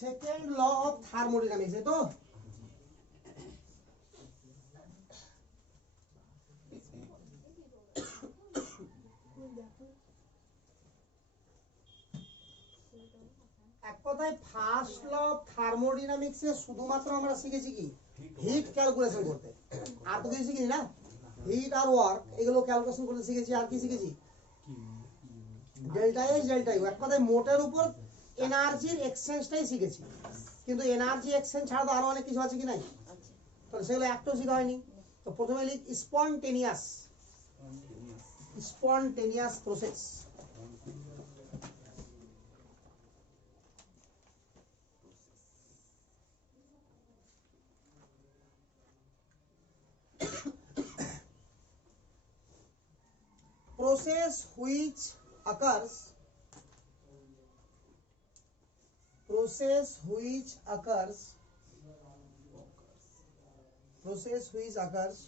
Second law of thermodynamics, এই তো এক কথায় ফার্স্ট ল অফ থার্মোডাইনামিক্সে শুধুমাত্র আমরা শিখেছি কি হিট ক্যালকুলেশন করতে, আর তো কিছু শিখিনি না। হিট আর ওয়ার্ক এগুলো ক্যালকুলেশন করতে শিখেছি, আর কি শিখেছি ডেল্টা এস ডেল্টা ইউ, এক কথায় মোটের উপর এনার্জির এক্সচেঞ্জটাই শিখেছি। কিন্তু এনার্জি এক্সচেঞ্জ ছাড়া তো আরো অনেক কিছু আছে কি নাই, তাহলে সেগুলো একটাও শেখা হয়নি। তো প্রথমে লিখ spontaneous, spontaneous process. process which occurs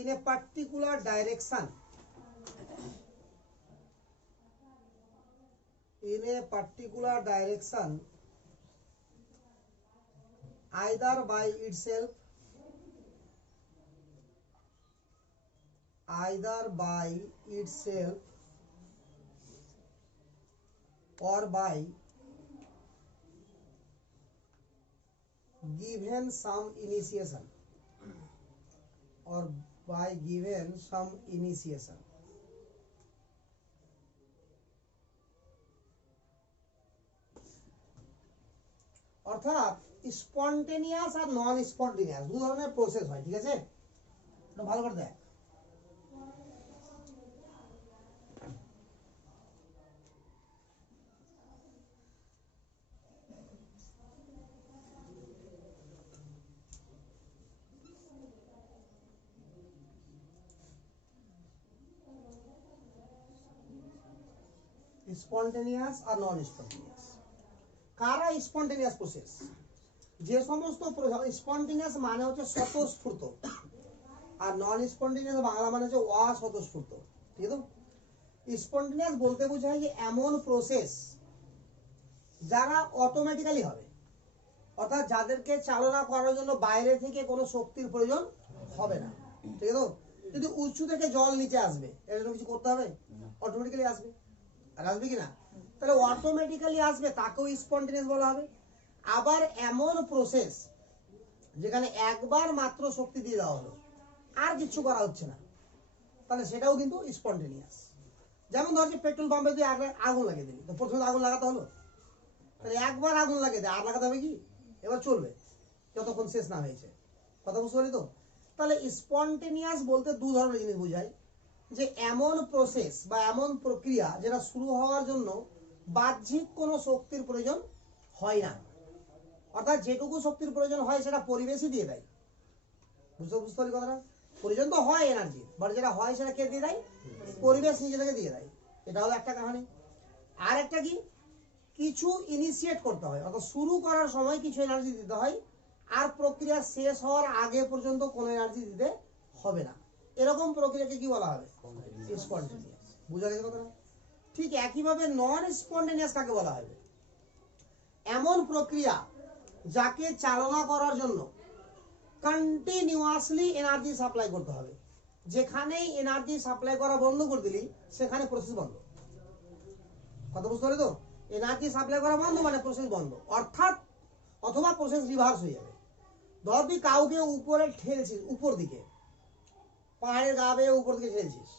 in a particular direction, either by itself or by given some initiation, অর্থাৎ স্পন্টেনিয়াস আর নন স্পন্টেনিয়াস দু ধরনের প্রসেস হয়, ঠিক আছে? এটা ভালো করে দেখ। স্পন্টেনিয়াস আর নন স্পন্টেনিয়াস। কারা স্পন্টেনিয়াস প্রসেস? যে সমস্ত স্পন্টেনিয়াস মানে হচ্ছে স্বতঃস্ফূর্ত, আর নন স্পন্টেনিয়াস বাংলা মানে হচ্ছে অস্বতঃস্ফূর্ত, ঠিক আছে? স্পন্টেনিয়াস বলতে বোঝায় যে এমন প্রসেস যারা অটোমেটিক্যালি হবে, অর্থাৎ যাদেরকে চালনা করার জন্য বাইরে থেকে কোনো শক্তির প্রয়োজন হবে না, ঠিক আছে? যদি উঁচু থেকে জল নিচে আসবে, এর জন্য কিছু করতে হবে? অটোমেটিক্যালি আসবে, আর আসবে কি না? তাহলে অটোমেটিক্যালি আসবে, তাকেও স্পন্টেনিয়াস বলা হবে। আবার এমন প্রসেস যেখানে একবার মাত্র শক্তি দিয়ে দেওয়া হলো, আর কিছু করা হচ্ছে না, তাহলে সেটাও কিন্তু স্পন্টেনিয়াস। যেমন ধরছি পেট্রোল পাম্পে তুই আগুন লাগিয়ে দিলি, তো প্রথমে আগুন লাগাতে হলো, তাহলে একবার আগুন লাগিয়ে দেয়, আর লাগাতে হবে কি? এবার চলবে যতক্ষণ শেষ না হয়েছে। কথা বুঝতে পারলি তো? তাহলে স্পন্টেনিয়াস বলতে দু ধরনের জিনিস বোঝায়, যে এমন প্রসেস বা এমন প্রক্রিয়া যেটা শুরু হওয়ার জন্য বাহ্যিক কোনো শক্তির প্রয়োজন হয় না, অর্থাৎ যেটুকু শক্তির প্রয়োজন হয় সেটা পরিবেশই দিয়ে দেয়। বুঝতে পারি কথাটা? প্রয়োজন তো হয় এনার্জি, বাট যেটা হয় সেটা কে দিয়ে দেয়? পরিবেশ নিজে থেকে দিয়ে দেয়। এটা হলো একটা কাহিনী। আর একটা কি, কিছু ইনিশিয়েট করতে হয়, অর্থাৎ শুরু করার সময় কিছু এনার্জি দিতে হয়, আর প্রক্রিয়া শেষ হওয়ার আগে পর্যন্ত কোনো এনার্জি দিতে হবে না। এরকম প্রক্রিয়াকে কি বলা হবে? স্পন্টেনিয়াস। বুঝা গেছে কথাটা? ঠিক একইভাবে নন স্পন্টেনিয়াস কাকে বলা হবে? এমন প্রক্রিয়া যাকে চালনা করার জন্য কন্টিনিউয়াসলি এনার্জি সাপ্লাই করতে হবে, যেখানেই এনার্জি সাপ্লাই করা বন্ধ করে দিলি সেখানে প্রসেস বন্ধ। কথা বুঝতে পারলি তো? এনার্জি সাপ্লাই করা বন্ধ মানে প্রসেস বন্ধ, অর্থাৎ অথবা প্রসেস রিভার্স হয়ে যাবে। ধর তুই কাউকে উপরে ঠেলছিস, উপর দিকে পাহাড়ের গা বেয়ে উপর দিকে ঠেলছিস,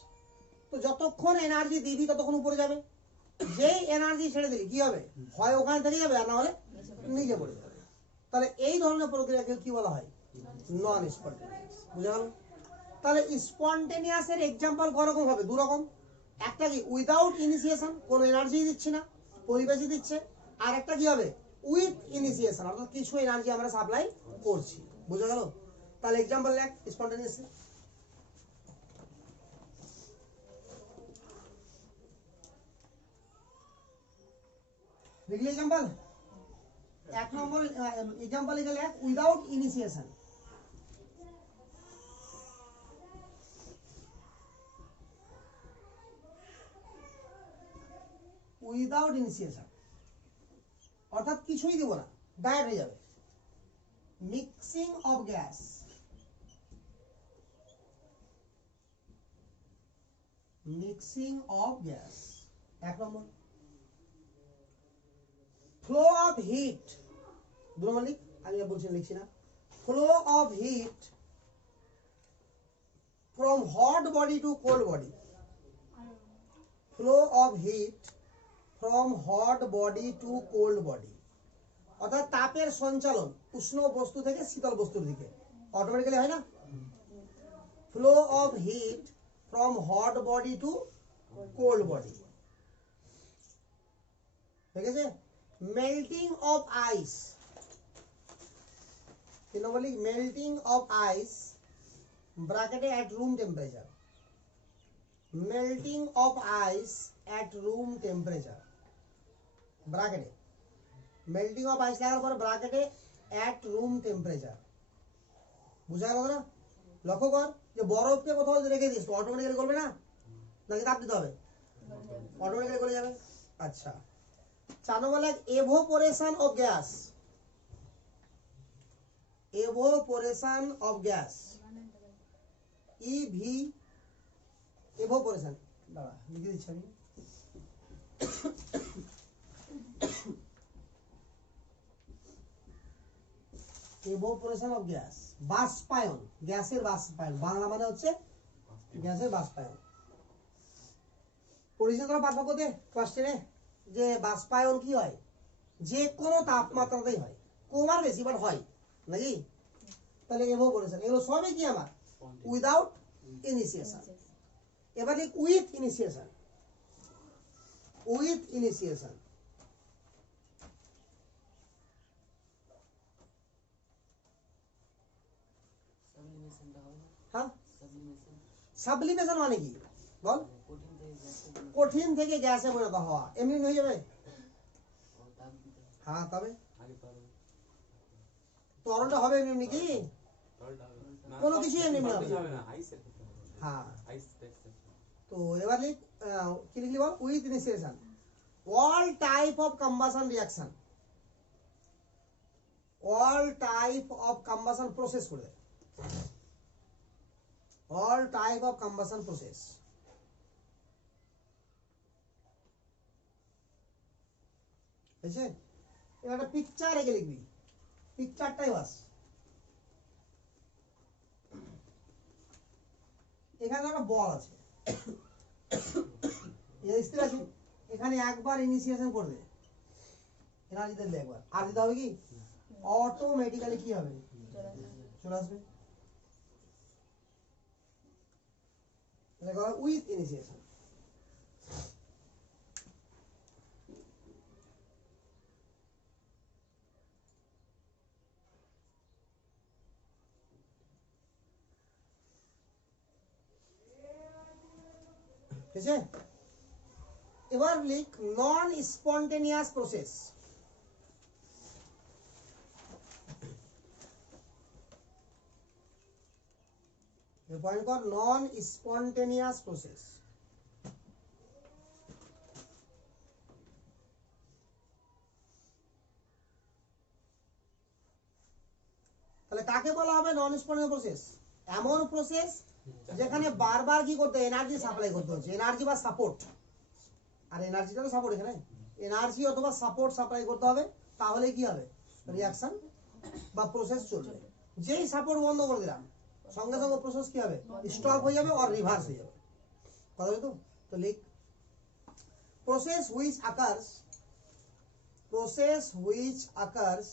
তো যতক্ষণ এনার্জি দিবি ততক্ষণ উপরে যাবে। যেই এনার্জি ছেড়ে দিবি কি হবে? হয় ওখানে থেকে যাবে, আর না হলে নিচে পড়ে যাবে। তাহলে এই ধরনের প্রক্রিয়াকে কি বলা হয়? নন স্পন্টেনিয়াস। বুঝা গেল? তাহলে স্পন্টেনিয়াসের এক্সাম্পল করকম হবে? দু রকম। একটা কি উইদাউট ইনিশিয়েশন, কোনো এনার্জি দিচ্ছি না, পরিবেশই দিচ্ছে। আর একটা কি হবে? উইথ ইনিশিয়েশন, অর্থাৎ কিছু এনার্জি আমরা সাপ্লাই করছি। বুঝা গেল? তাহলে এক্সাম্পল লেখ স্পন্টেনিয়াস। লিখলি এক্সাম্পল? এক নম্বর এক্সাম্পল লিখে লেখ উইদাউট ইনিশিয়েশন। উইদাউট ইনিশিয়েশন অর্থাৎ কিছুই দিব না, ডাইরেক্ট হয়ে যাবে। Mixing of gas, mixing of gas 1 number. Flow of hit, 2 নম্বর লিখ, আমি আর বলছি লিখছি না। Flow of hit from hot body to cold body, flow of heat from hot body to cold body, অর্থাৎ তাপের সঞ্চালন উষ্ণ বস্তু থেকে শীতল বস্তুর দিকে অটোমেটিক্যালি হয় না। Flow of heat from hot body to cold body, ঠিক আছে। মেল্টিং অফ আইস, 3 নম্বর লিখ, মেল্টিং অফ আইস ব্র্যাকেটে at room temperature, melting of ice at room temperature ব্র্যাকেটে, মেল্টিং অফ আইস লাগার পর ব্র্যাকেটে at room temperature, বুঝা গেল না? লক্ষ্য কর যে বরফকে কোথাও রেখে দিস তো অটোমেটিক্যালি গলবে না, নাকি তাপ দিতে হবে? অটোমেটিক্যালি গলে যাবে। আচ্ছা, 4 নম্বর লাগ evaporation of gas, evaporation of gas, ইভি এভোপোরেশন, দাঁড়া লিখে দিচ্ছি আমি। এভোপোরেশন অফ গ্যাস, বাষ্পায়ন, গ্যাসের বাষ্পায়ন, বাংলা মানে হচ্ছে গ্যাসের বাষ্পায়ন। পরিচিত তোরা পার্থক্যতে কোশ্চেনে যে বাষ্পায়ন কি হয়, যে কোনো তাপমাত্রাতেই হয়, কম আর বেশি বাট হয় নাকি। তাহলে এভোপোরেশন এগুলো সবই কি আমার উইদাউট ইনিশিয়েশন। এবার লিখ উইথ ইনিশিয়েশন, উইথ ইনিশিয়েশন, হ্যাঁ। সাবলিমেশন মানে কি বল? কঠিন থেকে গ্যাসে পরিণত হওয়া, এমনি হয়ে যাবে। হ্যাঁ, তবে তরলটা হবে এমনি কি কোনো কিছু এমনি হবে না। হ্যাঁ, তো এবার লিখ কি লিখলি বল? With initiation all type of combustion reaction, all type of combustion process করে দেয়, all type of combustion process, বুঝছে? এবার একটা পিকচার এঁকে লিখবি, পিকচারটাই বাস। এখানে একটা বল আছে, স্থির আছে, এখানে একবার ইনিশিয়েশন করবে, এনার্জি দিলে একবার, আর দিতে হবে কি অটোমেটিক্যালি কি হবে, চলে আসবে। With initiation. ঠিক আছে, এবার লিখ নন স্পন্টেনিয়াস প্রসেস। পয়েন্ট কর নন স্পন্টেনিয়াস প্রসেস। তাহলে কাকে বলা হবে নন স্পন্টেনিয়াস প্রসেস? এমন প্রসেস যেখানে বারবার কি করতে এনার্জি সাপ্লাই করতে হচ্ছে, এনার্জি বা সাপোর্ট, আর এনার্জিটা তো সাপোর্ট, এখানে এনার্জি অথবা সাপোর্ট সাপ্লাই করতে হবে, তাহলে কি হবে রিঅ্যাকশন বা প্রসেস চলবে। যেই সাপোর্ট বন্ধ করে দিলাম সঙ্গে সঙ্গে প্রসেস কি হবে, স্টপ হয়ে যাবে আর রিভার্স হয়ে যাবে। কথা বলি তো লিখ process which occurs, process which occurs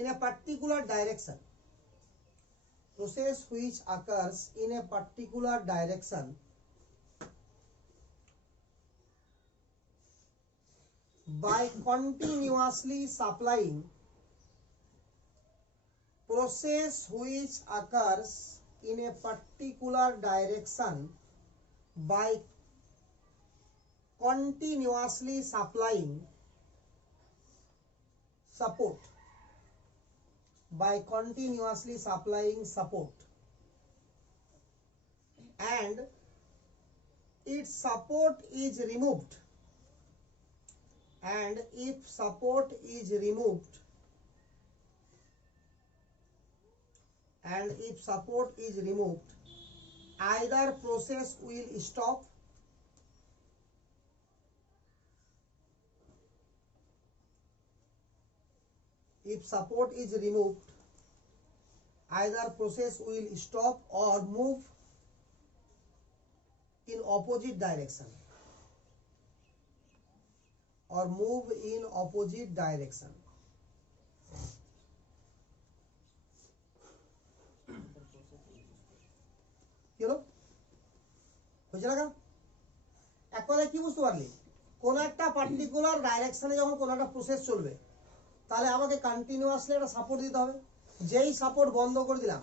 in a particular direction, process which occurs in a particular direction by continuously supplying, process which occurs in a particular direction by continuously supplying support, by continuously supplying support and its support is removed, and if support is removed, either process will stop or move in opposite direction কি হলো? বুঝে লাগা? এক কথায় কি বুঝতে পারলি? কোন একটা পার্টিকুলার ডাইরেকশনে যখন কোন একটা প্রসেস চলবে তাহলে আমাকে কন্টিনিউয়াসলি একটা সাপোর্ট দিতে হবে। যেই সাপোর্ট বন্ধ করে দিলাম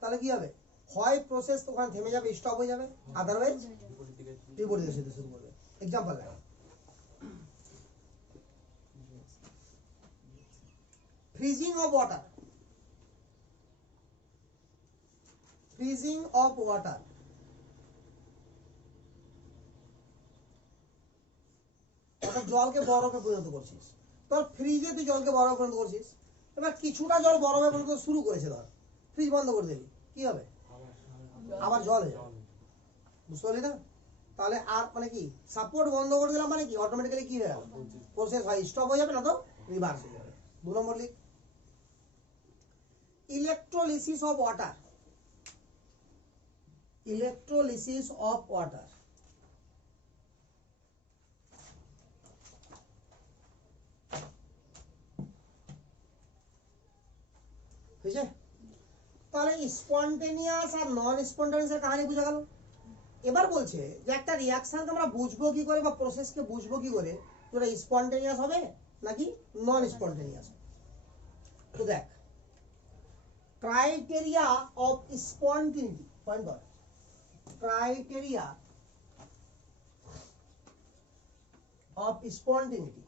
তাহলে কি হবে? হয় প্রসেস ওখানে থেমে যাবে, স্টপ হয়ে যাবে, আদারওয়াইজ বিপরীত দিকে যেতে শুরু করবে। এক্সাম্পল দেখো, ফ্রিজিং অফ ওয়াটার। অর্থাৎ জলকে বরফে পরিণত করছিস। তোর ফ্রিজে তুই জলকে বরফে পরিণত করছিস, এবার কিছুটা জল বরফে পরিণত শুরু করেছে, ধর ফ্রিজ বন্ধ করে দিবি, কি হবে? আবার জল হয়ে যাবে। বুঝতে পারলি না? তাহলে আর মানে কি, সাপোর্ট বন্ধ করে দিলাম মানে কি, অটোমেটিক্যালি কি হয়ে গেল? প্রসেস হয় স্টপ হয়ে যাবে, না তো রিভার্স হয়ে যাবে। 2 নম্বর লিখ, ইলেকট্রোলিসিস অফ ওয়াটার। বুঝছে? তাহলে স্পন্টেনিয়াস আর নন স্পন্টেনিয়াস এর কাহিনী বুঝা গেল। এবার বলছে যে একটা রিয়াকশনকে আমরা বুঝবো কি করে বা প্রসেসকে বুঝবো কি করে, যেটা স্পন্টেনিয়াস হবে নাকি নন স্পন্টেনিয়াস। তো দেখ, ক্রাইটেরিয়া অফ স্পন্টেনিটি, পয়েন্ট কর, ক্রাইটেরিয়া অফ স্পন্টেনিটি।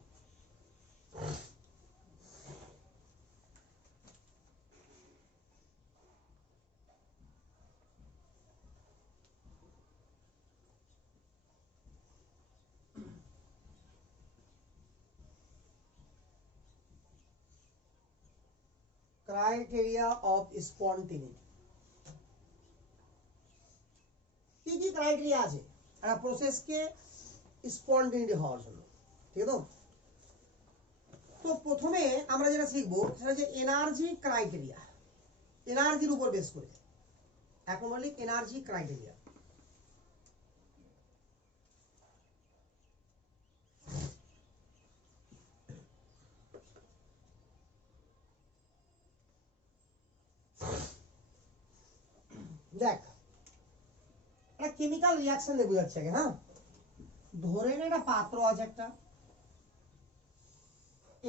ক্রাইটেরিয়া অফ স্পন্টেনিটি, কি কি ক্রাইটেরিয়া আছে একটা প্রসেসকে স্পন্টেনিটি হওয়ার জন্য? ঠিক আছে? তো প্রথমে আমরা যেটা শিখবো সেটা হচ্ছে এনার্জি ক্রাইটেরিয়া, এনার্জির উপর বেস করে। এখন বলি এনার্জি ক্রাইটেরিয়া। দেখ, একটা কেমিক্যাল রিয়াকশন দিয়ে বোঝাচ্ছে আগে। হ্যাঁ, ধরে নে একটা পাত্র আছে একটা,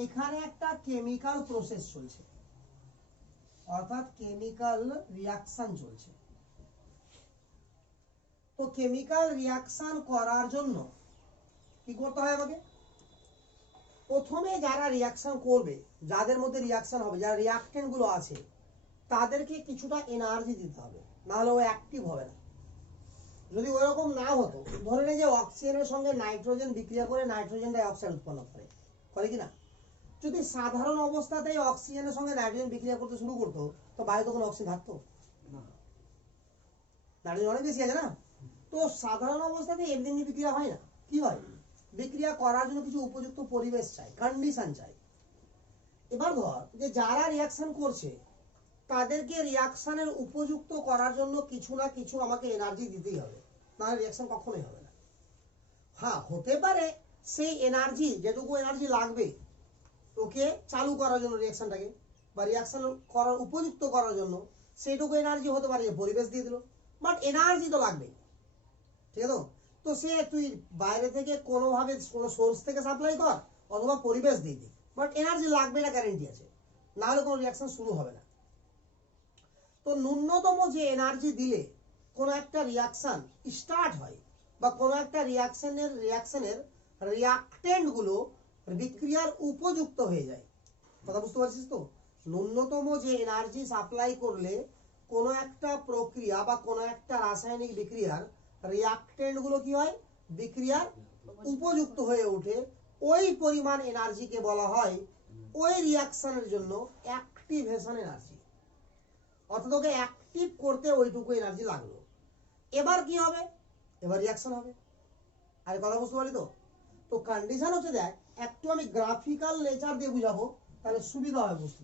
এখানে একটা কেমিক্যাল প্রসেস চলছে, অর্থাৎ কেমিক্যাল রিয়াকশন চলছে। তো কেমিক্যাল রিয়াকশন করার জন্য কি করতে হয় আমাকে? প্রথমে যারা রিয়াকশন করবে, যাদের মধ্যে রিয়াকশন হবে, যারা রিয়াক্টেন্ট গুলো আছে, তাদেরকে কিছুটা এনার্জি দিতে হবে, নাহলে ও অ্যাক্টিভ হবে না। যদি ওইরকম না হতো, ধরে নে যে অক্সিজেনের সঙ্গে নাইট্রোজেন বিক্রিয়া করে নাইট্রোজেন ডাই অক্সাইড উৎপন্ন করে কিনা? যদি সাধারণ অবস্থাতেই অক্সিজেনের সঙ্গে নাইট্রোজেন বিক্রিয়া করতে শুরু করতো, তো বায়ুতে কোনো অক্সিজেন থাকতো না, নাইট্রোজেন অনেক বেশি আছে না। তো সাধারণ অবস্থাতে এমনি বিক্রিয়া হয় না, কি হয়? বিক্রিয়া করার জন্য কিছু উপযুক্ত পরিবেশ চাই, কন্ডিশন চাই। এবার ধর যে যারা রিয়াকশন করছে তাদেরকে রিয়াকশনের উপযুক্ত করার জন্য কিছু না কিছু আমাকে এনার্জি দিতেই হবে, নাহলে রিয়াকশন কখনোই হবে না। হ্যাঁ, হতে পারে সেই এনার্জি, যেটুকু এনার্জি লাগবে ওকে চালু করার জন্য রিয়াকশনটাকে, বা রিয়াকশন করার উপযুক্ত করার জন্য, সেইটুকু এনার্জি হতে পারে যে পরিবেশ দিয়ে দিল, বাট এনার্জি তো লাগবে। ঠিক আছে? তো সে তুই বাইরে থেকে কোনোভাবে কোনো সোর্স থেকে সাপ্লাই কর অথবা পরিবেশ দিয়ে দিই, বাট এনার্জি লাগবে না, গ্যারেন্টি আছে, নাহলে কোনো রিয়াকশন শুরু হবে না। তো ন্যূনতম যে এনার্জি দিলে কোনো একটা রিয়াকশন স্টার্ট হয়, বা কোনো একটা রিয়াকশনের রিয়াক্টেন্ট গুলো বিক্রিয়ার উপযুক্ত হয়ে যায়। কথা বুঝতে পারছিস তো? ন্যূনতম যে এনার্জি সাপ্লাই করলে কোনো একটা প্রক্রিয়া বা কোনো একটা রাসায়নিক বিক্রিয়ার রিয়াক্টেন্ট গুলো কি হয়, বিক্রিয়ার উপযুক্ত হয়ে ওঠে, ওই পরিমাণ এনার্জিকে বলা হয় ওই রিয়াকশনের জন্য অ্যাক্টিভেশন এনার্জি। অর্থাৎ ওকে অ্যাক্টিভ করতে ওইটুকু এনার্জি লাগলো। এবার কি হবে, এবার রিয়াকশন হবে। আরে কথা বুঝতে পারলি তো? তো কন্ডিশন হচ্ছে, দেখ একটু আমি গ্রাফিক্যাল নেচার দিয়ে বুঝাবো, তাহলে সুবিধা হবে বুঝতে।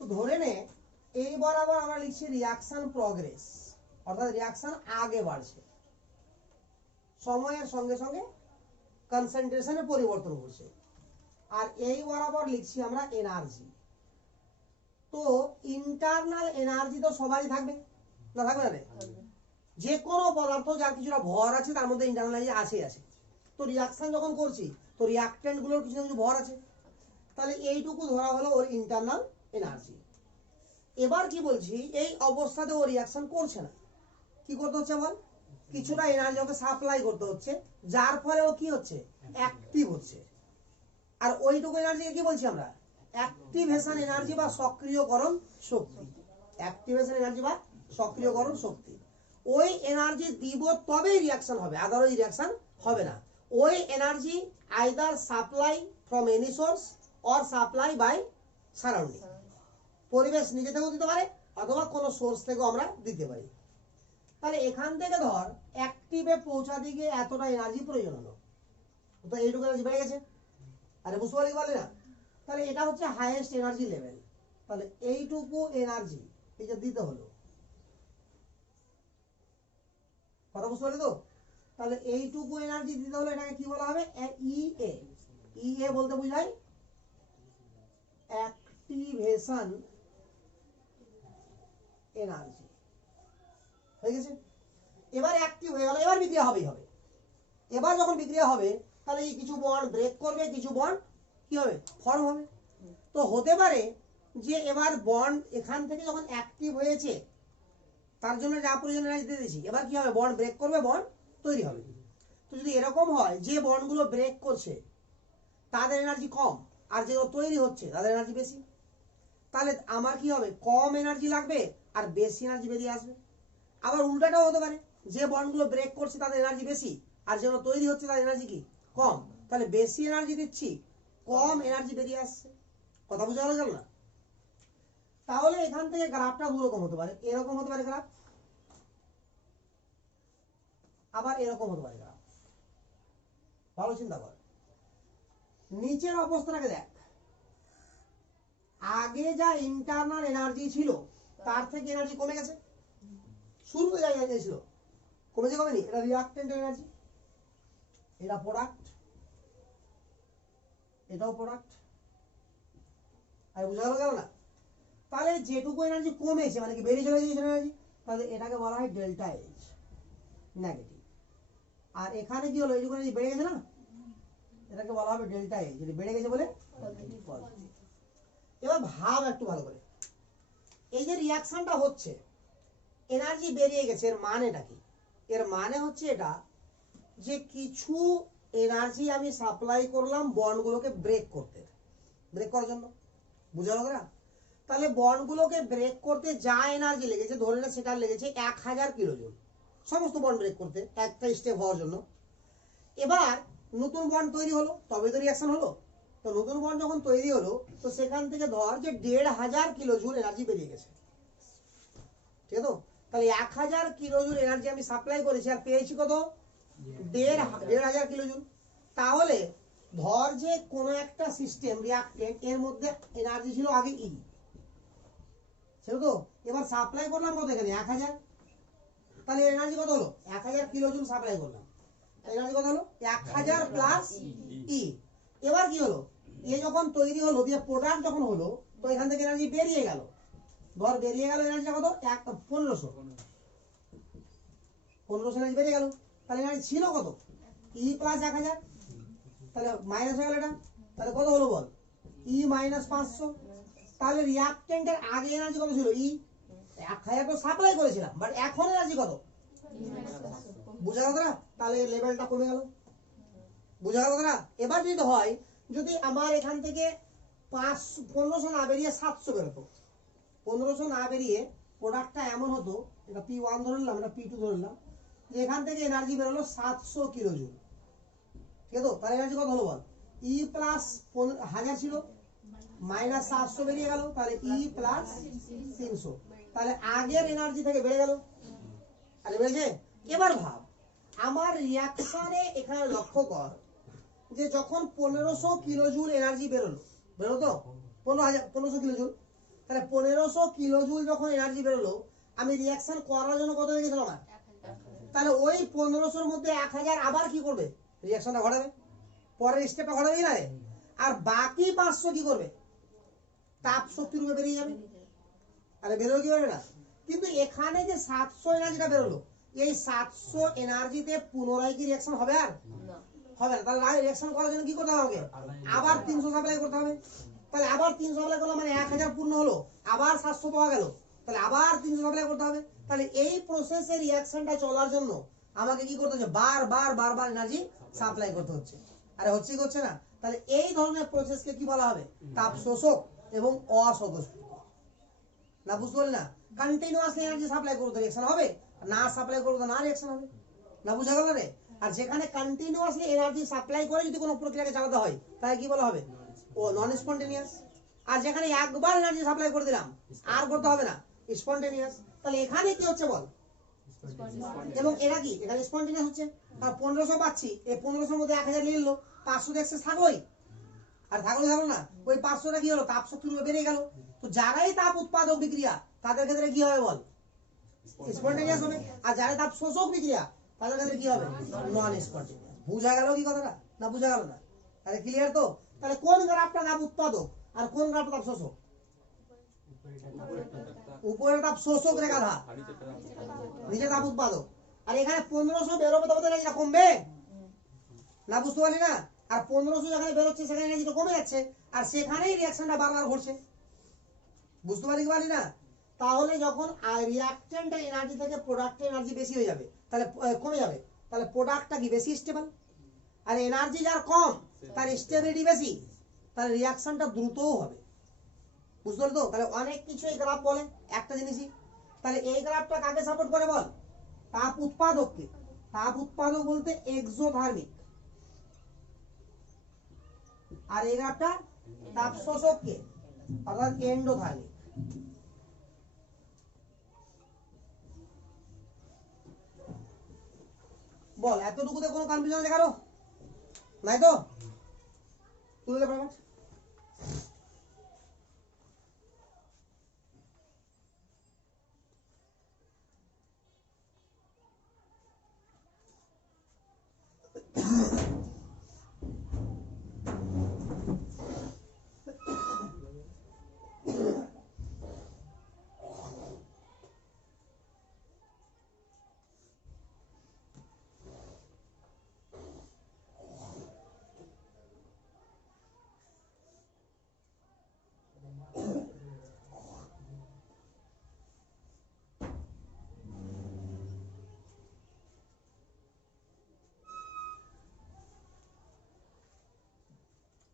তো ধরে নে এই বরাবর আমরা লিখছি রিয়াকশন প্রগ্রেস, অর্থাৎ রিয়াকশন আগে বাড়ছে, সময়ের সঙ্গে সঙ্গে কনসেন্ট্রেশনে পরিবর্তন ঘটছে। আর এই বরাবর লিখছি আমরা এনার্জি। তো ইন্টারনাল এনার্জি তো সবারই থাকবে, না থাকবে না? যে কোনো পদার্থ যার কিছুটা ভর আছে তার মধ্যে ইন্টারনাল এনার্জি আছে। তো রিয়াকশন যখন করছি তো রিয়াক্টেন্ট গুলোর কিছু না কিছু ভর আছে, তাহলে এইটুকু ধরা হলো ওর ইন্টারনাল এনার্জি। এবার কি বলছি, এই অবস্থাতে ও রিয়াকশন করছে না, কি করতে হচ্ছে বল, কিছুটা এনার্জি ওকে সাপ্লাই করতে হচ্ছে, যার ফলে ও কি হচ্ছে, অ্যাক্টিভ হচ্ছে। আর ওইটুকু এনার্জিকে কি বলছি আমরা, অ্যাক্টিভেশন এনার্জি বা সক্রিয়করণ শক্তি। অ্যাক্টিভেশন এনার্জি বা সক্রিয়করণ শক্তি। ওই এনার্জি দিব তবেই রিয়াকশন হবে, আদারওয়াইজ রিয়াকশন হবে না। ওই energy either supply from any source or supply by surrounding, পরিবেশ নিজে থেকেও দিতে পারে অথবা কোনো সোর্স থেকেও আমরা দিতে পারি। তাহলে এখান থেকে ধর অ্যাক্টিভে পৌঁছাতে গিয়ে এতটা এনার্জি প্রয়োজন হলো, তো এইটুকু এনার্জি বেড়ে গেছে। আরে বুঝতে পারলি বলে না? তাহলে এটা হচ্ছে হাইয়েস্ট এনার্জি লেভেল। তাহলে এইটুকু এনার্জি এই যে দিতে হলো, কথা বুঝতে পারলি তো? তাহলে এইটুকু এনার্জি দিতে হলো, এটাকে কি বলা হবে, ইএ। ইএ বলতে বুঝায় অ্যাক্টিভেশন এনার্জি। হয়ে গেছে? এবার অ্যাক্টিভ হয়ে গেল, এবার বিক্রিয়া হবেই হবে। এবার যখন বিক্রিয়া হবে তাহলে এই কিছু বন্ড ব্রেক করবে, কিছু বন্ড কি হবে, ফর্ম হবে। তো হতে পারে যে এবার বন্ড এখান থেকে যখন অ্যাক্টিভ হয়েছে তার জন্য যা প্রয়োজন এনার্জি দিয়ে দিয়েছি, এবার কি হবে, বন্ড ব্রেক করবে, বন্ড তৈরি হবে। তো যদি এরকম হয় যে বন্ডগুলো ব্রেক করছে তাদের এনার্জি কম, আর যেগুলো তৈরি হচ্ছে তাদের এনার্জি বেশি, তাহলে আমার কি হবে, কম এনার্জি লাগবে আর বেশি এনার্জি বেরিয়ে আসবে। আবার উল্টাটাও হতে পারে, যে বন্ডগুলো ব্রেক করছে তাদের এনার্জি বেশি আর যেগুলো তৈরি হচ্ছে তাদের এনার্জি কি কম, তাহলে বেশি এনার্জি দিচ্ছি, কম এনার্জি বেরিয়ে আসছে। কথা বুঝা গেল না? তাহলে এখান থেকে গ্রাফটা দুরকম হতে পারে, এরকম হতে পারে গ্রাফ, আবার এরকম হতে পারে গ্রাফ। ভালো চিন্তা কর, নিচের অবস্থাটাকে দেখ, আগে যা ইন্টারনাল এনার্জি ছিল তার থেকে এনার্জি কমে গেছে। শুরুতে যা এনার্জি ছিল কমেছে, কমেনি? এটা রিয়াক্টেন্ট এনার্জি, এটা প্রোডাক্ট, এটাও প্রোডাক্ট। আর বুঝা গেল না? তাহলে যেটুকু এনার্জি কমেছে মানে কি বেরিয়ে চলে গেছে এনার্জি, তাহলে এটাকে বলা হয় ডেল্টা এইচ, নেগেটিভ। আর এখানে কি হলো, এইটুকু এনার্জি বেড়ে গেছে না, এটাকে বলা হবে ডেল্টা এইচ, যদি বেড়ে গেছে বলে পজিটিভ। এবার ভাব একটু ভালো করে, এই যে রিয়াকশনটা হচ্ছে, এনার্জি বেরিয়ে গেছে, এর মানেটা কি? এর মানে হচ্ছে এটা যে কিছু এনার্জি আমি সাপ্লাই করলাম বন্ডগুলোকে ব্রেক করতে, ব্রেক করার জন্য। বুঝা গেল না? তাহলে বন্ডগুলোকে ব্রেক করতে যা এনার্জি লেগেছে, ধরে না সেটা লেগেছে 1000 কিলোজুল, সমস্ত বন্ড ব্রেক করতে একটা স্টেপ হওয়ার জন্য। এবার নতুন বন্ড তৈরি হলো, তবে তো রিয়াকশন হলো। তো নতুন বন্ড যখন তৈরি হলো তো সেখান থেকে ধর যে 1500 কিলোজুল এনার্জি বেরিয়ে গেছে, ঠিক আছে? তো তাহলে 1000 কিলোজুল এনার্জি আমি সাপ্লাই করেছি আর পেয়েছি কত, 1500 কিলোজুল। তাহলে ধর যে কোনো একটা সিস্টেম রিয়াক্টেন্ট এর মধ্যে এনার্জি ছিল আগে ই, ছিল তো, এবার সাপ্লাই করলাম কত, এখানে 1000, তাহলে এনার্জি কত হলো, 1000 কিলোজুল সাপ্লাই করলাম, এনার্জি কত হলো 1000 প্লাস ই। এবার কি হলো, এ যখন তৈরি হলো দিয়ে প্রোডাক্ট যখন হলো, তো এখান থেকে এনার্জি বেরিয়ে গেল, ধর বেরিয়ে গেল এনার্জি কত, 1500 এনার্জি বেরিয়ে গেল। তাহলে এনার্জি ছিল কত, ই প্লাস 1000, তাহলে মাইনাস হয়ে গেল এটা, তাহলে কত হলো বল, ই মাইনাস 500। তাহলে রিয়াক্টেন্টের আগে এনার্জি কত ছিল, ই 1000 তো সাপ্লাই করেছিলাম, বাট এখন এনার্জি কত, বুঝা গেল না? তাহলে লেভেলটা কমে গেল, বুঝা গেল না? এবার যদি হয়, যদি আমার এখান থেকে 1500 না বেরিয়ে 700 বেরোতো, 1500 না বেরিয়ে প্রোডাক্টটা এমন হতো, এটা P1 ধরে নিলাম, এটা P2 ধরে নিলাম, যে এখান থেকে এনার্জি বেরোলো 700 কিলো জুল, ঠিক আছে? তো তাহলে এনার্জি কত হলো বল? E প্লাস 1000 ছিল, মাইনাস 700 বেরিয়ে গেল, তাহলে E প্লাস 300, তাহলে আগের এনার্জি থেকে বেড়ে গেল। আরে বেড়েছে? এবার ভাব, আমার রিয়াকশনে এখানে লক্ষ্য কর যে যখন 1500 কিলো জুল এনার্জি বেরোলো, বেরোতো 1500 কিলো জুল, তাহলে 1500 কিলো জুল যখন এনার্জি বেরোলো, আমি রিয়াকশন করার জন্য কত হয়ে গেছিল আমার? তাহলে ওই 1500-র মধ্যে 1000 আবার কি করবে? রিয়াকশনটা ঘটাবে, পরের স্টেপটা ঘটাবে না রে? আর বাকি 500 কি করবে? তাপ শক্তি রূপে বেরিয়ে যাবে। আরে বেরোলো কি বেরোবে না? কিন্তু এখানে যে 700 এনার্জিটা বেরোলো, এই 700 এনার্জিতে পুনরায় কি রিয়াকশন হবে? আর হবে না। তাহলে রিয়াকশন করার জন্য কি করতে হবে আমাকে? আবার 300 সাপ্লাই করতে হবে। তাহলে আবার 300 সাপ্লাই করলে মানে 1000 পূর্ণ হলো, আবার 700 পাওয়া গেল, তাহলে আবার 300 সাপ্লাই করতে হবে। তাহলে এই প্রসেসে রিয়াকশনটা চলার জন্য আমাকে কি করতে হচ্ছে? বারবার এনার্জি সাপ্লাই করতে হচ্ছে। আরে হচ্ছে কি হচ্ছে না? তাহলে এই ধরনের প্রসেসকে কি বলা হবে? তাপ শোষক এবং অস্বতঃস্ফূর্ত। না বুঝতে পারলি না? কন্টিনিউয়াসলি এনার্জি সাপ্লাই করতে রিয়াকশন হবে, না সাপ্লাই করতে না রিয়াকশন হবে। না বুঝা গেল রে? আর যেখানে কন্টিনিউয়াসলি এনার্জি সাপ্লাই করে যদি কোনো প্রক্রিয়াকে চালাতে হয়, তাহলে কি বলা হবে? ও নন স্পন্টেনিয়াস। আর যেখানে একবার এনার্জি সাপ্লাই করে দিলাম, আর করতে হবে না, স্পন্টেনিয়াস। তাহলে এখানে কি হচ্ছে বল? এবং এরা কি এখানে স্পন্টেনিয়াস হচ্ছে। আর 1500 পাচ্ছি, এই 1500-র মধ্যে 1000 নিয়ে নিলো, 500 এক্সেস থাকলোই। আর থাকলো না, ওই 500টা কি হলো? তাপ শক্তি রূপে বেড়ে গেল। তো যারাই তাপ উৎপাদক বিক্রিয়া, তাদের ক্ষেত্রে কি হবে বল? স্পন্টেনিয়াস হবে। আর যারা তাপ শোষক বিক্রিয়া, তাদের ক্ষেত্রে কি হবে? নন স্পন্টেনিয়াস। বুঝা গেল কি কথাটা? না বুঝা গেল না? তাহলে ক্লিয়ার তো? তাহলে কোন গ্রাফটা তাপ উৎপাদক আর কোন গ্রাফটা তাপ শোষক? উপরের তাপ শোষক রেখা ধা, নিচে তাপ উৎপাদক। আর এখানে 1500 বেরোবে তবে তো এটা কমবে। না বুঝতে পারলি না? আর 1500 যেখানে বেরোচ্ছে সেখানে এনার্জিটা কমে যাচ্ছে, আর সেখানেই রিয়াকশনটা বারবার ঘটছে। বুঝতে পারলি না? তাহলে যখন রিয়াকটেন্টের এনার্জি থেকে প্রোডাক্টের এনার্জি বেশি হয়ে যাবে, তাহলে কমে যাবে, তাহলে প্রোডাক্টটা কি বেশি স্টেবল। আর এনার্জি যার কম, তার স্টেবিলিটি বেশি, তাহলে রিয়াকশনটা দ্রুতও হবে। বুঝতে পারলি তো? তাহলে অনেক কিছু এই গ্রাফ বলে একটা জিনিসই। তাহলে এই গ্রাফটা কাকে সাপোর্ট করে বল? তাপ উৎপাদককে। তাপ উৎপাদক বলতে এক্সোথার্মিক। আর এই গ্রাফটা তাপ শোষককে, অর্থাৎ এন্ডোথার্মিক। বল এতটুকুতে কোনো কনফিউশন দেখালো নাই তো? তুলে দেবো।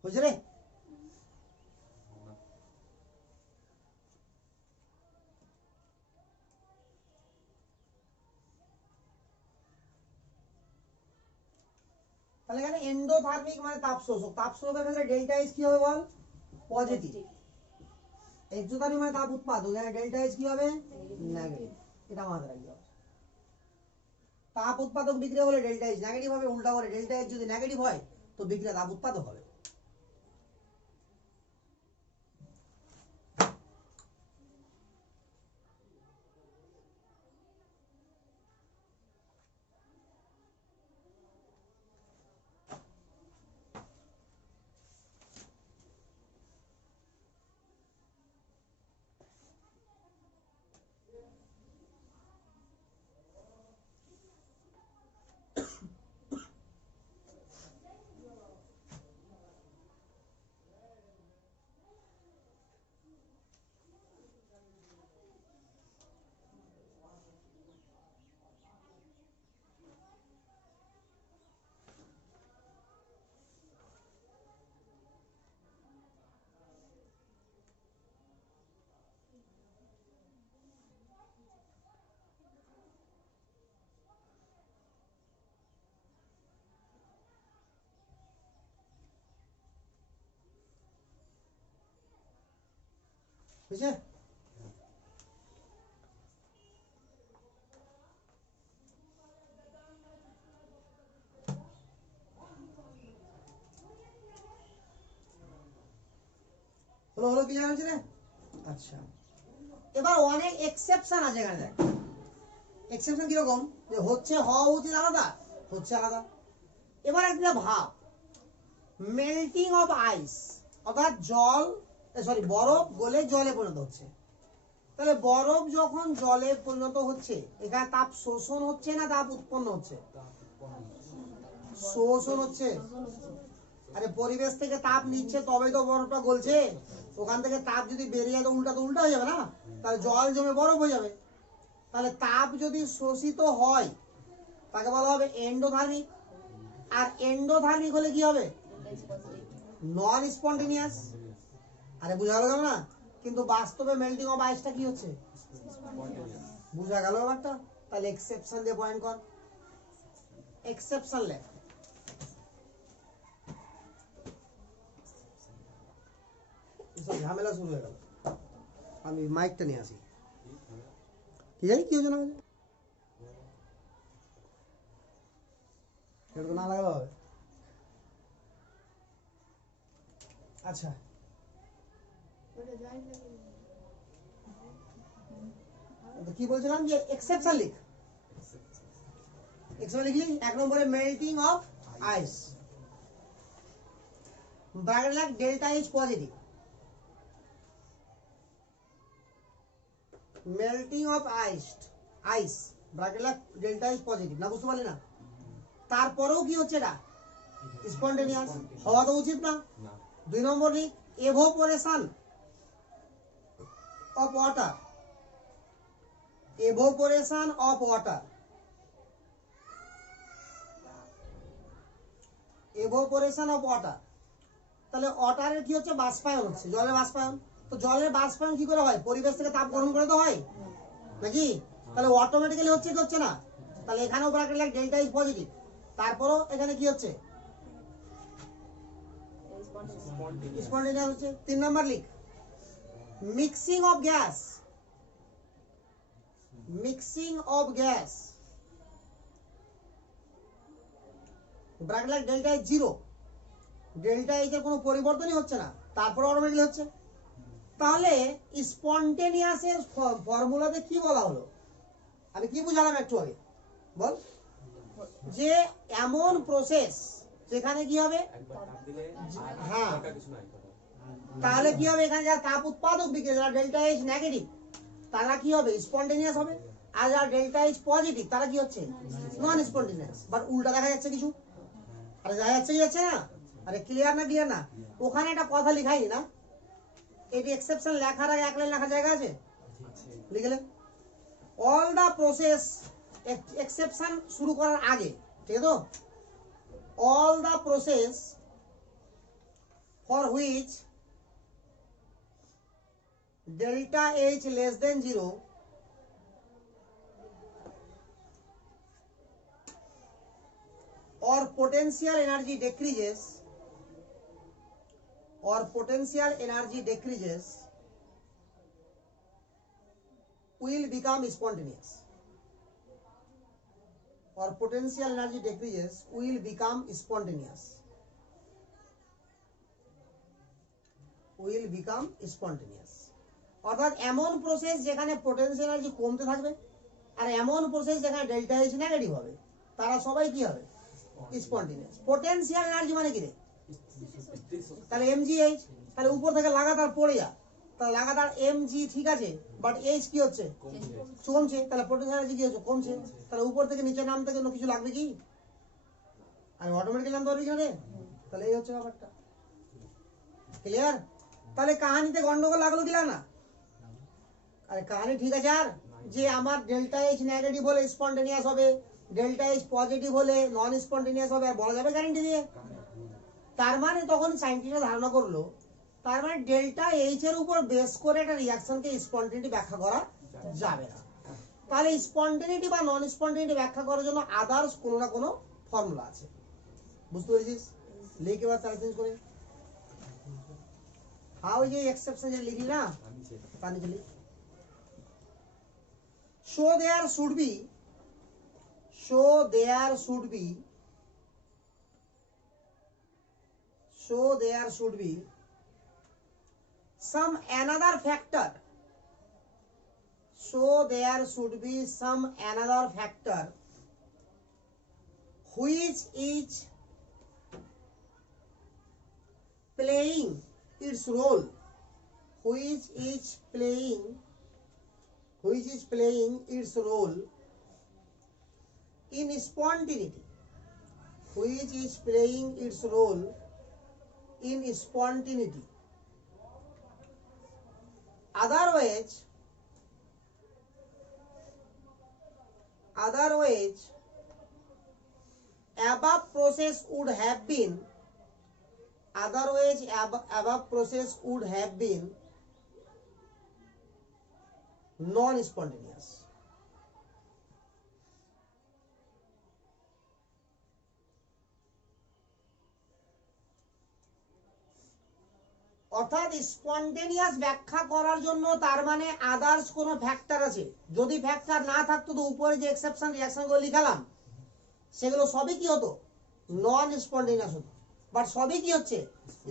হয়েছে রে? তাহলে এখানে এন্ডোথার্মিক মানে তাপ শোষক। তাপ শোষকের ক্ষেত্রে ডেল্টা এইচ কি হবে বল? পজিটিভ। এক্সোথার্মিক মানে তাপ উৎপাদক, এখানে ডেল্টা এইচ কি হবে? নেগেটিভ। এটা মাথায় রাখতে হবে। তাপ উৎপাদক বিক্রিয়া হলে ডেল্টা এইচ নেগেটিভ হবে, উল্টা করে ডেল্টা এইচ যদি নেগেটিভ হয় তো বিক্রিয়া তাপ উৎপাদক হবে। বুঝছে? হলো হলো ক্লিয়ার হচ্ছে না? আচ্ছা, এবার অনেক এক্সেপশন আছে এখানে। দেখ এক্সেপশন কিরকম, যে হচ্ছে হওয়া উচিত আলাদা, হচ্ছে আলাদা। এবার একটা ভাব, মেল্টিং অফ আইস, অর্থাৎ জল সরি বরফ গলে জলে পরিণত হচ্ছে। তাহলে বরফ যখন জলে পরিণত হচ্ছে, এখানে তাপ শোষণ হচ্ছে না তাপ উৎপন্ন হচ্ছে? শোষণ হচ্ছে। আরে পরিবেশ থেকে তাপ নিচ্ছে তবেই তো বরফটা গলছে। ওখান থেকে তাপ যদি বেরিয়ে যায় তো উল্টা হয়ে যাবে না, তাহলে জল জমে বরফ হয়ে যাবে। তাহলে তাপ যদি শোষিত হয় তাকে বলা হবে এন্ডোথার্মিক। আর এন্ডোথার্মিক হলে কি হবে? নন স্পন্টেনিয়াস। আরে বুঝা গেল না? কিন্তু বাস্তবে মেল্টিং অফ আইসটা কি হচ্ছে? বুঝা গেল ব্যাপারটা? তাহলে এক্সেপশন দিয়ে পয়েন্ট কর, এক্সেপশন লেখ। এসব ঝামেলা শুরু হয়ে গেল। আমি মাইকটা নিয়ে আসি, কি জানি কি হচ্ছে না হচ্ছে, সেটা তো না লাগালে হবে। আচ্ছা, কি বলছিলাম যে এক্সেপশন লিখ। এক্সেপশন লিখলি 1 নম্বরে মেল্টিং অফ আইস, ব্র্যাকেট লাগ delta H positive. Melting of ice bracket লাগ ডেল্টা এইচ পজিটিভ। না বুঝতে পারলি না? তারপরেও কি হচ্ছে, এটা স্পন্টেনিয়াস হওয়া তো উচিত না। 2 নম্বর লিখ evaporation of water, evaporation of water, evaporation of water. তাহলে ওয়াটারের কি হচ্ছে? বাষ্পায়ন হচ্ছে, জলের বাষ্পায়ন। তো জলের বাষ্পায়ন কি করে হয়? পরিবেশ থেকে তাপ গ্রহণ করে তো হয় নাকি? তাহলে অটোমেটিক্যালি হচ্ছে কি হচ্ছে না? তাহলে এখানেও ব্র্যাকেট লাগ ডেল্টা ইজ পজিটিভ। তারপরও এখানে কি হচ্ছে? স্পন্টেনিয়াস হচ্ছে। 3 নম্বর লিখ mixing of gas, mixing of gas, bracket লাগ ডেল্টা ইজ 0। ডেল্টা এইচ এর কোনো পরিবর্তনই হচ্ছে না, তারপরে অটোমেটিক্যালি হচ্ছে। তাহলে স্পন্টেনিয়াসের ফর্মুলাতে কি বলা হলো? আমি কি বুঝালাম একটু আগে বল? যে এমন প্রসেস যেখানে কি হবে, হ্যাঁ, তাহলে কি হবে? এখানে যারা তাপ উৎপাদক বিক্রিয়া, যারা ডেল্টা এইচ নেগেটিভ, তারা কি হবে? স্পন্টেনিয়াস হবে। আর যারা ডেল্টা এইচ পজিটিভ, তারা কি হচ্ছে? নন স্পন্টেনিয়াস। বাট উল্টা দেখা যাচ্ছে কিছু। আরে দেখা যাচ্ছে কি যাচ্ছে না? আরে ক্লিয়ার না? ক্লিয়ার না? ওখানে একটা কথা লিখাইনি না? এটি এক্সেপশন লেখার আগে 1 লাইন লেখার জায়গা আছে, লিখলে অল দা প্রসেস, এক্সেপশন শুরু করার আগে, ঠিক আছে তো? All the process for which delta H less than 0 or potential energy decreases, or potential energy decreases will become spontaneous, or potential energy decreases will become spontaneous, will become spontaneous। অর্থাৎ এমন process যেখানে potential energy কমতে থাকবে, আর এমন process যেখানে delta H negative হবে, তারা সবাই কি হবে? স্পন্টেনিয়াস। পোটেনশিয়াল এনার্জি মানে কি রে? তাহলে এমজিএইচ, তাহলে উপর থেকে লাগাতার পড়ে যা, তাহলে লাগাতার এমজি ঠিক আছে, বাট এইচ কি হচ্ছে? কমছে। তাহলে পোটেনশিয়াল এনার্জি কি হচ্ছে? কমছে। তাহলে উপর থেকে নিচে নামতে জন্য কিছু লাগবে কি? আর অটোমেটিক্যালি নামতে পারবি কিনা রে? তাহলে এই হচ্ছে ব্যাপারটা। ক্লিয়ার? তাহলে কাহিনীতে গন্ডগোল লাগলো কি না? আরে কাহিনী ঠিক আছে। আর যে আমার ডেল্টা এইচ নেগেটিভ হলে স্পন্টেনিয়াস হবে, ডেল্টা এইচ পজিটিভ হলে নন স্পন্টেনিয়াস হবে, আর বলা যাবে গ্যারান্টি দিয়ে? তার মানে তখন সায়েন্টিস্টরা ধারণা করলো, তার মানে ডেল্টা এইচ এর উপর বেস করে একটা রিঅ্যাকশনকে স্পন্টেনিটি ব্যাখ্যা করা যাবে না। তাহলে স্পন্টেনিটি বা নন স্পন্টেনিটি ব্যাখ্যা করার জন্য আদার্স কোনো না কোনো ফর্মুলা আছে। বুঝতে পেরেছিস? লিখে বা তার চেঞ্জ করে। হ্যাঁ, ওই যে এক্সেপশন যে লিখলি না, তার নিচে লিখ। So there should be some another factor. So there should be some another factor which is playing its role, which is playing its role in spontaneity, which is playing its role in spontaneity. Otherwise above process would have been non-spontaneous. অর্থাৎ spontaneous ব্যাখ্যা করার জন্য তার মানে others কোনো factor আছে। যদি factor না থাকতো তো উপরে যে এক্সেপশন রিঅ্যাকশনগুলো লিখালাম সেগুলো সবই কি হতো, নন স্পন্টেনিয়াস হতো। বাট সবই কি হচ্ছে,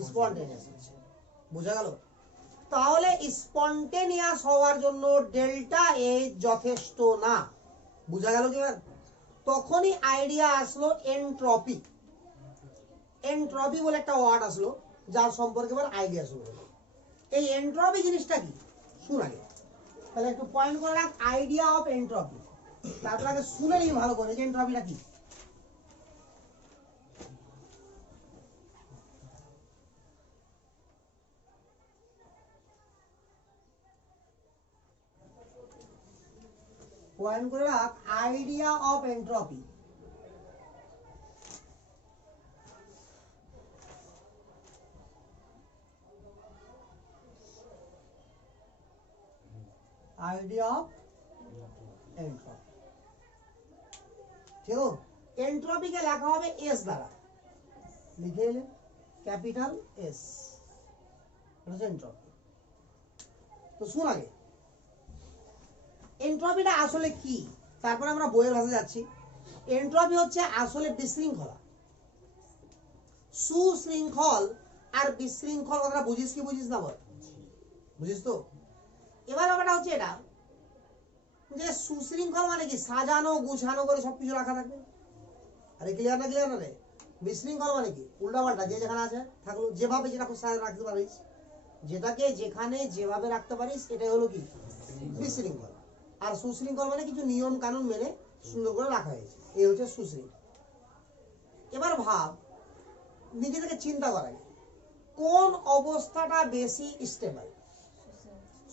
স্পন্টেনিয়াস হচ্ছে। বোঝা গেল? তাহলে স্পন্টেনিয়াস হওয়ার জন্য ডেল্টা এ যথেষ্ট না। বোঝা গেল কি? তখনই আইডিয়া আসলো এনট্রপি। এনট্রপি বলে একটা ওয়ার্ড আসলো, যার সম্পর্কে এবার আইডিয়া শুরু হলো। এই এনট্রপি জিনিসটা কি শুন আগে, তাহলে একটু পয়েন্ট করে রাখ আইডিয়া অফ এনট্রপি। তারপর আগে শুনে নিই ভালো করে যে এনট্রপিটা কি। পয়েন্ট করে রাখ idea of entropy. Idea of entropy, ঠিক আছে? এনট্রপিকে লেখা হবে এস দ্বারা, লিখে এলেন ক্যাপিটাল এস, এনট্রপি। তো শুন আগে এনট্রপিটা আসলে কি, তারপরে আমরা বইয়ের ভাষায় যাচ্ছি। এনট্রপি হচ্ছে আসলে বিশৃঙ্খলা। সুশৃঙ্খল আর বিশৃঙ্খল কথা বুঝিস কি বুঝিস না বল? বুঝিস তো? এবার ব্যাপারটা হচ্ছে এটা যে সুশৃঙ্খল মানে কি, সাজানো গুছানো করে সবকিছু রাখা থাকবে। আরে ক্লিয়ার না রে? বিশৃঙ্খল মানে কি, উল্টাপাল্টা যে যেখানে আছে থাকলো, যেভাবে যেটা রাখতে পারিস, যেটাকে যেখানে যেভাবে রাখতে পারিস, এটাই হলো কি বিশৃঙ্খল। আর সুশৃঙ্খল মানে কিছু নিয়ম কানুন মেনে সুন্দর করে রাখা হয়েছে, এই হচ্ছে সুশৃঙ্খল। এবার ভাব, নিজে থেকে চিন্তা করা কোন অবস্থাটা বেশি স্টেবল,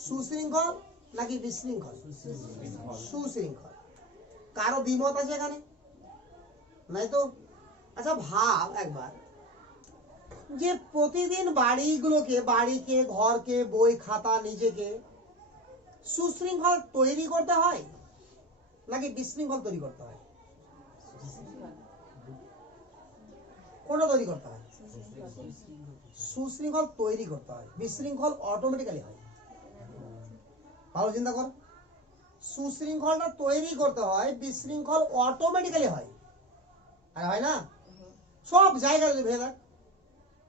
সুশৃঙ্খল নাকি বিশৃঙ্খল? সুশৃঙ্খল। কারো দ্বিমত আছে এখানে? নাই তো? আচ্ছা ভাব একবার যে প্রতিদিন বাড়িকে ঘরকে বই খাতা নিজেকে সুশৃঙ্খল তৈরি করতে হয় নাকি বিশৃঙ্খল তৈরি করতে হয়? কোনটা তৈরি করতে হয়? সুশৃঙ্খল তৈরি করতে হয়, বিশৃঙ্খল অটোমেটিক্যালি হয়। ভালো চিন্তা কর, সুশৃঙ্খলটা তৈরি করতে হয়, বিশৃঙ্খল অটোমেটিক্যালি হয়। আর হয় না? সব জায়গায় ভেবে দেখ,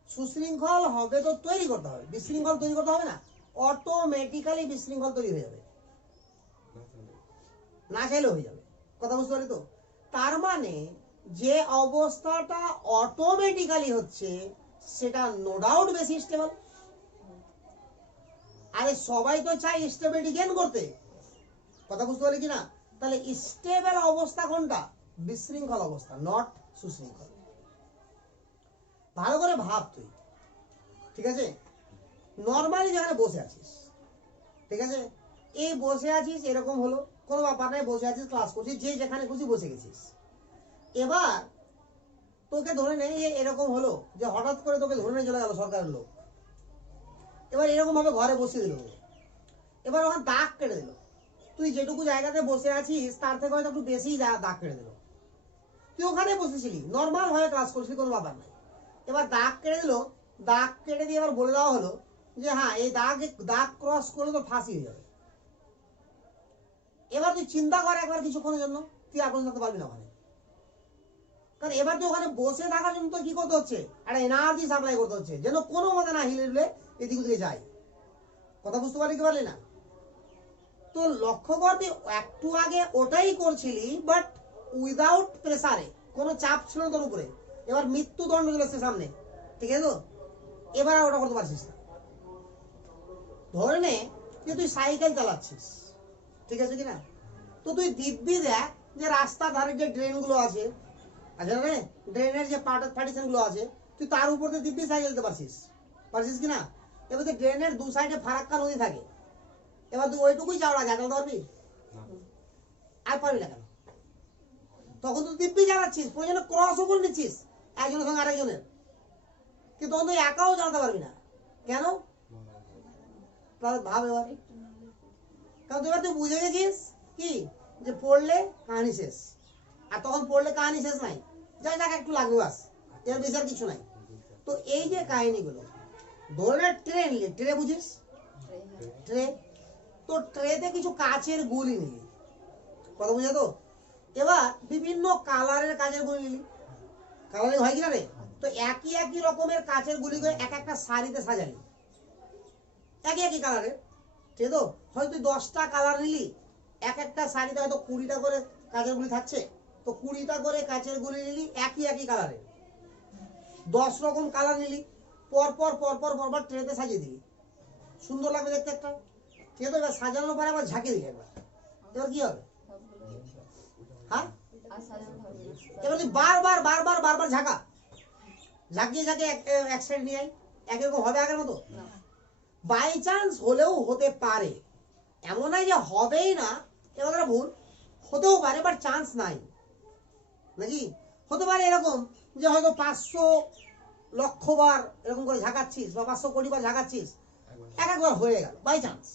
সুশৃঙ্খল হবে তো তৈরি করতে হবে, বিশৃঙ্খল তৈরি করতে হবে না, অটোমেটিক্যালি বিশৃঙ্খল তৈরি হয়ে যাবে, না চাইলেও হয়ে যাবে। কথা বুঝতে পারি তো? তার মানে যে অবস্থাটা অটোমেটিক্যালি হচ্ছে সেটা নো ডাউট বেশি স্টেবল। আরে সবাই তো চাই স্টেবিলিটি গেইন করতে, কথা বুঝতে পারি কিনা? তাহলে স্টেবল অবস্থা কোনটা? বিশৃঙ্খল অবস্থা, নট সুশৃঙ্খল। ভালো করে ভাব তুই, ঠিক আছে? নর্মালি যেখানে বসে আছিস, ঠিক আছে, এই বসে আছিস এরকম হলো, কোনো ব্যাপার নাই, বসে আছিস ক্লাস করছিস, যে যেখানে খুশি বসে গেছিস। এবার তোকে ধরে নেই এরকম হলো যে হঠাৎ করে তোকে ধরে নিয়ে চলে গেল সরকারের লোক, এবার এরকম ভাবে ঘরে বসিয়ে দিল, এবার ওখানে দাগ কেটে দিল, তুই যেটুকু জায়গাতে বসে আছিস তার থেকে হয়তো একটু বেশি দাগ কেটে দিল। তুই ওখানে বসেছিলি, নর্মাল ভাবে ক্লাস করছিলি, কোনো ব্যাপার নাই। এবার দাগ কেটে দিল, দাগ কেটে দিয়ে এবার বলে দেওয়া হলো যে হ্যাঁ এই দাগ ক্রস করলে তো ফাঁসি হয়ে যাবে। এবার তুই চিন্তা কর একবার কিছুক্ষণের জন্য, তুই আগুন থাকতে পারবি না ওখানে। কারণ এবার তুই ওখানে বসে থাকার জন্য তো কি করতে হচ্ছে, একটা এনার্জি সাপ্লাই করতে হচ্ছে, যেন কোনো মতে না হিলে দিলে এদিক ওদিকে যায়। কথা বুঝতে পারলি কি পারলি না? তো লক্ষ্য কর তুই একটু আগে ওটাই করছিলি, বাট উইদাউট প্রেসারে, কোনো চাপ ছিল না তোর উপরে। এবার মৃত্যুদণ্ড চলে এসছে সামনে, ঠিক আছে তো? এবার আর ওটা করতে পারছিস না। ধরে নে যে তুই সাইকেল চালাচ্ছিস, ঠিক আছে কিনা? তো তুই দিব্যি দেখ যে রাস্তার ধারে যে ড্রেনগুলো আছে, আচ্ছা রে, ড্রেনের যে পার্টিশন গুলো আছে, তুই তার উপর দিয়ে দিব্যি সাইকেল যেতে পারছিস কিনা? এবার তো ড্রেনের দু সাইডে ফারাক্কা নদী থাকে, এবার তুই ওইটুকুই চাওড়া যা চালাতে পারবি? আর পারবি না কেন? তখন তুই দিব্যি চালাচ্ছিস, প্রয়োজনে ক্রসও করে নিচ্ছিস একজনের সঙ্গে আরেকজনের, কিন্তু তখন তুই একাও চালাতে পারবি না। কেন? ভাব এবার। কারণ এবার তুই বুঝে গেছিস কি, যে পড়লে কাহিনী শেষ। আর তখন পড়লে কাহিনী শেষ নাই, যাই যাক একটু লাগবে বাস, এর বেশি আর কিছু নাই। তো এই যে কাহিনীগুলো, ধরে ট্রে নিলি, ট্রে বুঝিস? ট্রে, তো ট্রেতে কিছু কাচের গুলি নিলি, কথা বুঝে তো? এবার বিভিন্ন কালারের কাচের গুলি নিলি, কালারিং হয় কিনা রে? তো একই একই রকমের কাচের গুলিকে এক একটা সারিতে সাজালি, একই একই কালারের, ঠিক তো? হয়তো 10টা কালার নিলি, এক একটা শাড়িতে হয়তো 20টা করে কাচের গুলি থাকছে, তো 20টা করে কাচের গুলি নিলি একই একই কালারের, 10 রকম কালার নিলি, পরপর পরপর পরপর ট্রেতে সাজিয়ে দিলি, সুন্দর লাগবে দেখতে একটা, ঠিক আছে? এবার সাজানোর পরে আবার ঝাঁকিয়ে দিলি একবার, এবার কি হবে? হ্যাঁ, এবার তুই বারবার বারবার বারবার ঝাঁকিয়ে ঝাঁকিয়ে এক সাইড নিয়ে আই, একরকম হবে আগের মতো? বাই চান্স হলেও হতে পারে, এমন নয় যে হবেই না, এ কথাটা ভুল, হতেও পারে, বাট চান্স নাই নাকি? হতে পারে এরকম যে হয়তো 500 লক্ষ বার এরকম করে ঝাঁকাচ্ছিস, বা 500 কোটি বার ঝাঁকাচ্ছিস, একবার হয়ে গেল বাই চান্স,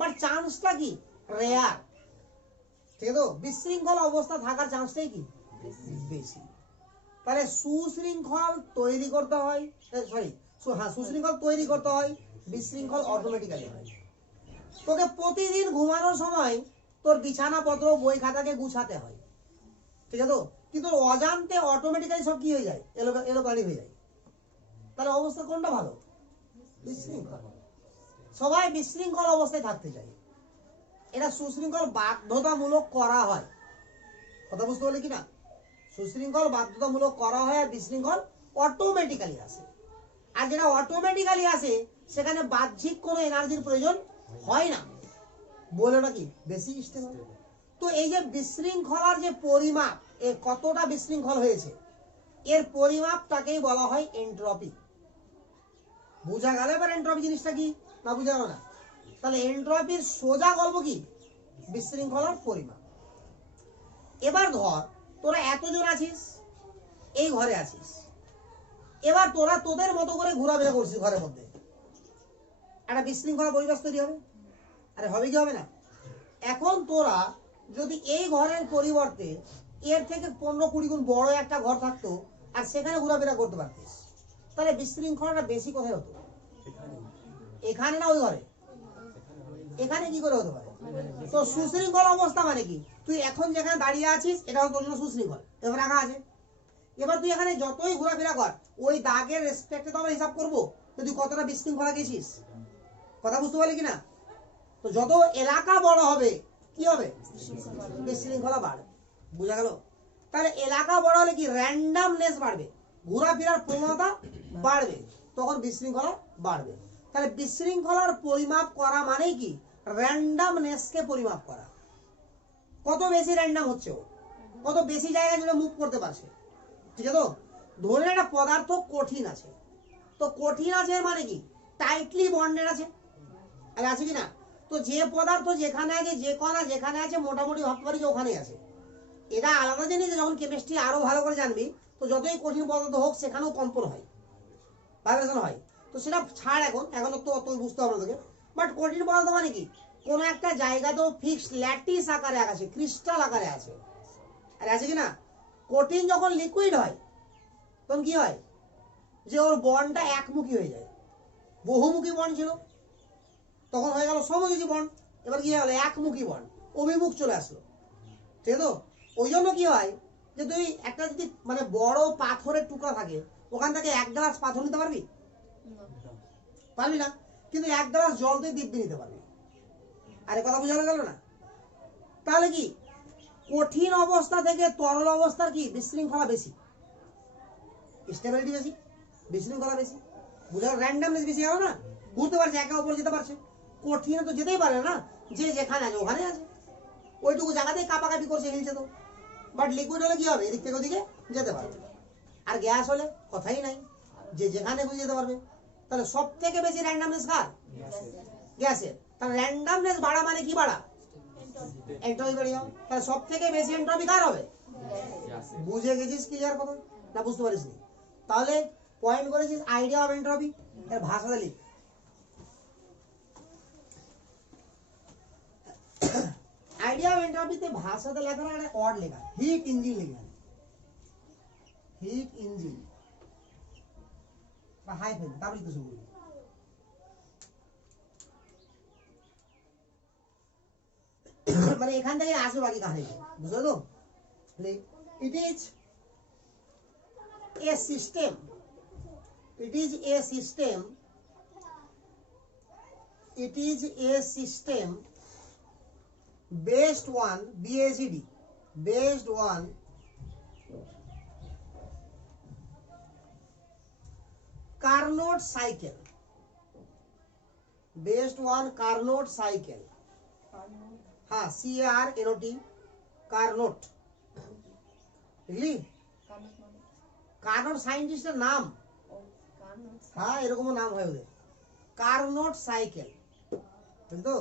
বাট চান্সটা কি রেয়ার, ঠিক আছে তো? বিশৃঙ্খল অবস্থা থাকার চান্সটাই কি বেশি। তাহলে সুশৃঙ্খল তৈরি করতে হয়, সুশৃঙ্খল তৈরি করতে হয়, বিশৃঙ্খল অটোমেটিক্যালি হয়। তোকে প্রতিদিন ঘুমানোর সময় তোর বিছানাপত্র বই খাতাকে গুছাতে হয়, ঠিক আছে তো? কিন্তু অজান্তে অটোমেটিক্যালি সব কি হয়ে যায়, এলোপাড়ি হয়ে যায়। তাহলে অবস্থা কোনটা ভালো? বিশৃঙ্খল। সবাই বিশৃঙ্খল অবস্থায় থাকতে চায়, এটা সুশৃঙ্খল বাধ্যতামূলক করা হয়, কথা বুঝতে পারলে কিনা? সুশৃঙ্খল বাধ্যতামূলক করা হয়, আর বিশৃঙ্খল অটোমেটিক্যালি আসে। আর যেটা অটোমেটিক্যালি আসে সেখানে বাহ্যিক কোনো এনার্জির প্রয়োজন হয় না, বলে নাকি বেশি স্টেবল। তো এই যে বিশৃঙ্খলার যে পরিমাপ, এ কতটা বিশৃঙ্খল হয়েছে, এর পরিমাপটাকেই বলা হয় এন্ট্রপি। বুঝা গেল এবার এন্ট্রপি জিনিসটা কি, না বুঝা গেল না? তাহলে এন্ট্রপির সোজা গল্প কি, বিশৃঙ্খলার পরিমাপ। এবার ধর তোরা এতজন আছিস, এই ঘরে আছিস, এবার তোরা তোদের মতো করে ঘোরাফেরা করছিস ঘরের মধ্যে, একটা বিশৃঙ্খলা পরিবেশ তৈরি হবে। আরে হবে কি হবে না? এখন তোরা যদি এই ঘরের পরিবর্তে এর থেকে 15-20 গুণ বড় একটা ঘর থাকতো, আর সেখানে ঘোরাফেরা করতে পারতিস, তাহলে বিশৃঙ্খলাটা বেশি কোথায় হতো? এখানে না ওই ঘরে? এখানে কি করে হতে পারে? তো সুশৃঙ্খল অবস্থা মানে কি, তুই এখন যেখানে দাঁড়িয়ে আছিস এটা হলো তোর জন্য সুশৃঙ্খল, এবার রাখা আছে। এবার তুই এখানে যতই ঘোরাফেরা কর, ওই দাগের রেসপেক্টে তো আমরা হিসাব করবো যে তুই কতটা বিশৃঙ্খলা গেছিস, কথা বুঝতে পারলি কিনা? তো যত এলাকা বড় হবে কি হবে, বিশৃঙ্খলা বাড়বে, বুঝা গেল? তাহলে এলাকা বড় হলে কি র্যান্ডামনেস বাড়বে, ঘোরাফেরার প্রবণতা বাড়বে, তখন বিশৃঙ্খলা বাড়বে। তাহলে বিশৃঙ্খলার পরিমাপ করা মানে কি, র্যান্ডামনেসকে পরিমাপ করা, কত বেশি র্যান্ডাম হচ্ছে, ও কত বেশি জায়গা জুড়ে মুভ করতে পারছে, ঠিক আছে তো? ধরে একটা পদার্থ কঠিন আছে, তো কঠিন আছে মানে কি টাইটলি বন্ডেড আছে, আর আছে কিনা? তো যে পদার্থ যেখানে আছে, যে কণা যেখানে আছে, মোটামুটি ভাবতে পারি যে ওখানেই আছে। এটা আলাদা জিনিস, যখন কেমিস্ট্রি আরো ভালো করে জানবি, তো যতই কঠিন পদার্থ হোক সেখানেও কম্পন হয়, ভাইব্রেশন হয়, তো সেটা ছাড়, এখন তো অত বুঝতে হবে না তোকে। বাট কঠিন পদার্থ মানে কি, কোন একটা জায়গাতেও ফিক্সড ল্যাটিস আকারে আছে, ক্রিস্টাল আকারে আছে, আর আছে কিনা? কঠিন যখন লিকুইড হয় তখন কি হয়, যে ওর বন্ডটা একমুখী হয়ে যায়, বহুমুখী বন্ড ছিল, তখন হয়ে গেল সমযোজী বন্ড। এবার কি হয়ে গেল একমুখী বন্ড, অভিমুখ চলে আসলো। ঠিক তো? ওই জন্য কি হয় যে তুই একটা যদি মানে বড় পাথরের টুকরা থাকে, ওখান থেকে 1 গ্লাস পাথর নিতে পারবি? পারবি না। কিন্তু 1 গ্লাস জল তুই দিব্যি নিতে পারবি। আরে কথা বোঝা গেল না? তাহলে কি কঠিন অবস্থা থেকে তরল অবস্থার কি বিশৃঙ্খলা বেশি, স্টেবিলিটি বেশি, বিশৃঙ্খলা বেশি, বুঝা র্যান্ডমনেস বেশি গেল না? ঘুরতে পারছে, একে অপর যেতে পারছে। কঠিনে তো যেতেই পারে না, যে যেখানে আছে ওখানে আছে, ওইটুকু জায়গাতেই কাপাকাপি করছে, হিলছে তো। বাট লিকুইড হলে কি হবে, এদিক থেকে ওদিকে যেতে পারবে। আর গ্যাস হলে কথাই নাই, যে যেখানে খুঁজে যেতে পারবে। তাহলে সব থেকে বেশি র্যান্ডমনেস কার? গ্যাসের। তাহলে র্যান্ডমনেস বাড়া মানে কি বাড়া? এন্ট্রপি বেড়ে যাও। তাহলে সব থেকে বেশি এন্ট্রপি কার হবে? বুঝে গেছিস ক্লিয়ার কথা না বুঝতে পারিস নি? তাহলে পয়েন্ট করেছিস আইডিয়া অফ এন্ট্রপি, এর ভাষাতে লিখ। আইডিয়া অফ এন্ট্রপিতে ভাষাতে লেখা না, একটা অড লেখা, হিট ইঞ্জিন লেখা, হিট ইঞ্জিন বা হাইফেন, তারপরে কিছু বলি। মানে এখান থেকে আসবে বাকি কাহিনী, বুঝলো তো? It is a system, it is a system, it is a system based on BACD, based on Carnot cycle, based on Carnot cycle, हाँ CARNOT, Carnot, বুঝলি? কার্নোট সায়েন্টিস্টের নাম, হ্যাঁ এরকম নাম হয় ওদের, কার্নোট সাইকেল। বুঝতো?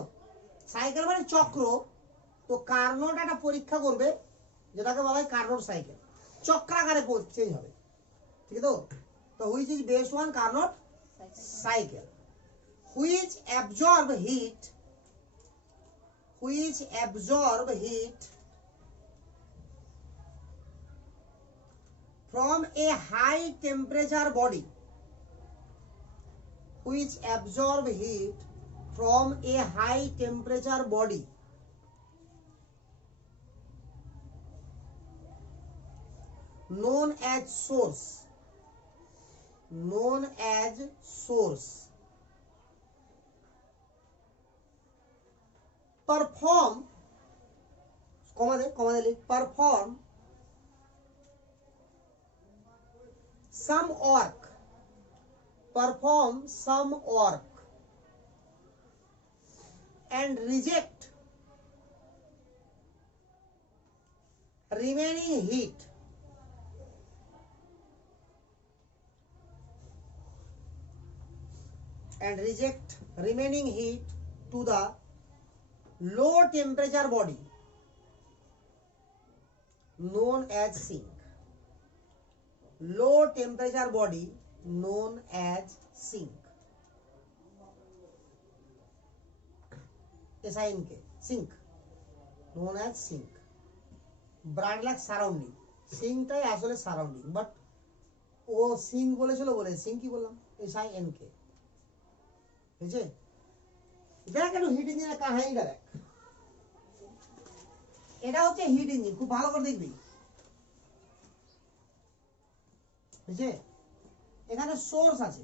সাইকেল মানে চক্র, তো কার্নোট একটা পরীক্ষা করবে যেটাকে বলা হয় কার্নোট সাইকেল, চক্রাকারে চেঞ্জ হবে। ঠিক তো? তো which is based on Carnot cycle, which absorb heat, which absorb heat from a high temperature body, which absorb heat from a high temperature body, known as source, known as source, perform, perform some work, perform some work and reject remaining heat, and reject remaining heat to the low temperature body known as sink, low temperature body known as sink, SINK, sink, known as sink, brand like surrounding, সিঙ্কটাই আসলে surrounding, but O sync বলেছিল বলে সিঙ্কই বললাম, SINK। বুঝছে? দেখ একটু hit ইঞ্জিনের কাহিনীটা দেখ, এটা হচ্ছে হিট ইঞ্জিন, খুব ভালো করে দেখবি। বুঝছে? এখানে সোর্স আছে,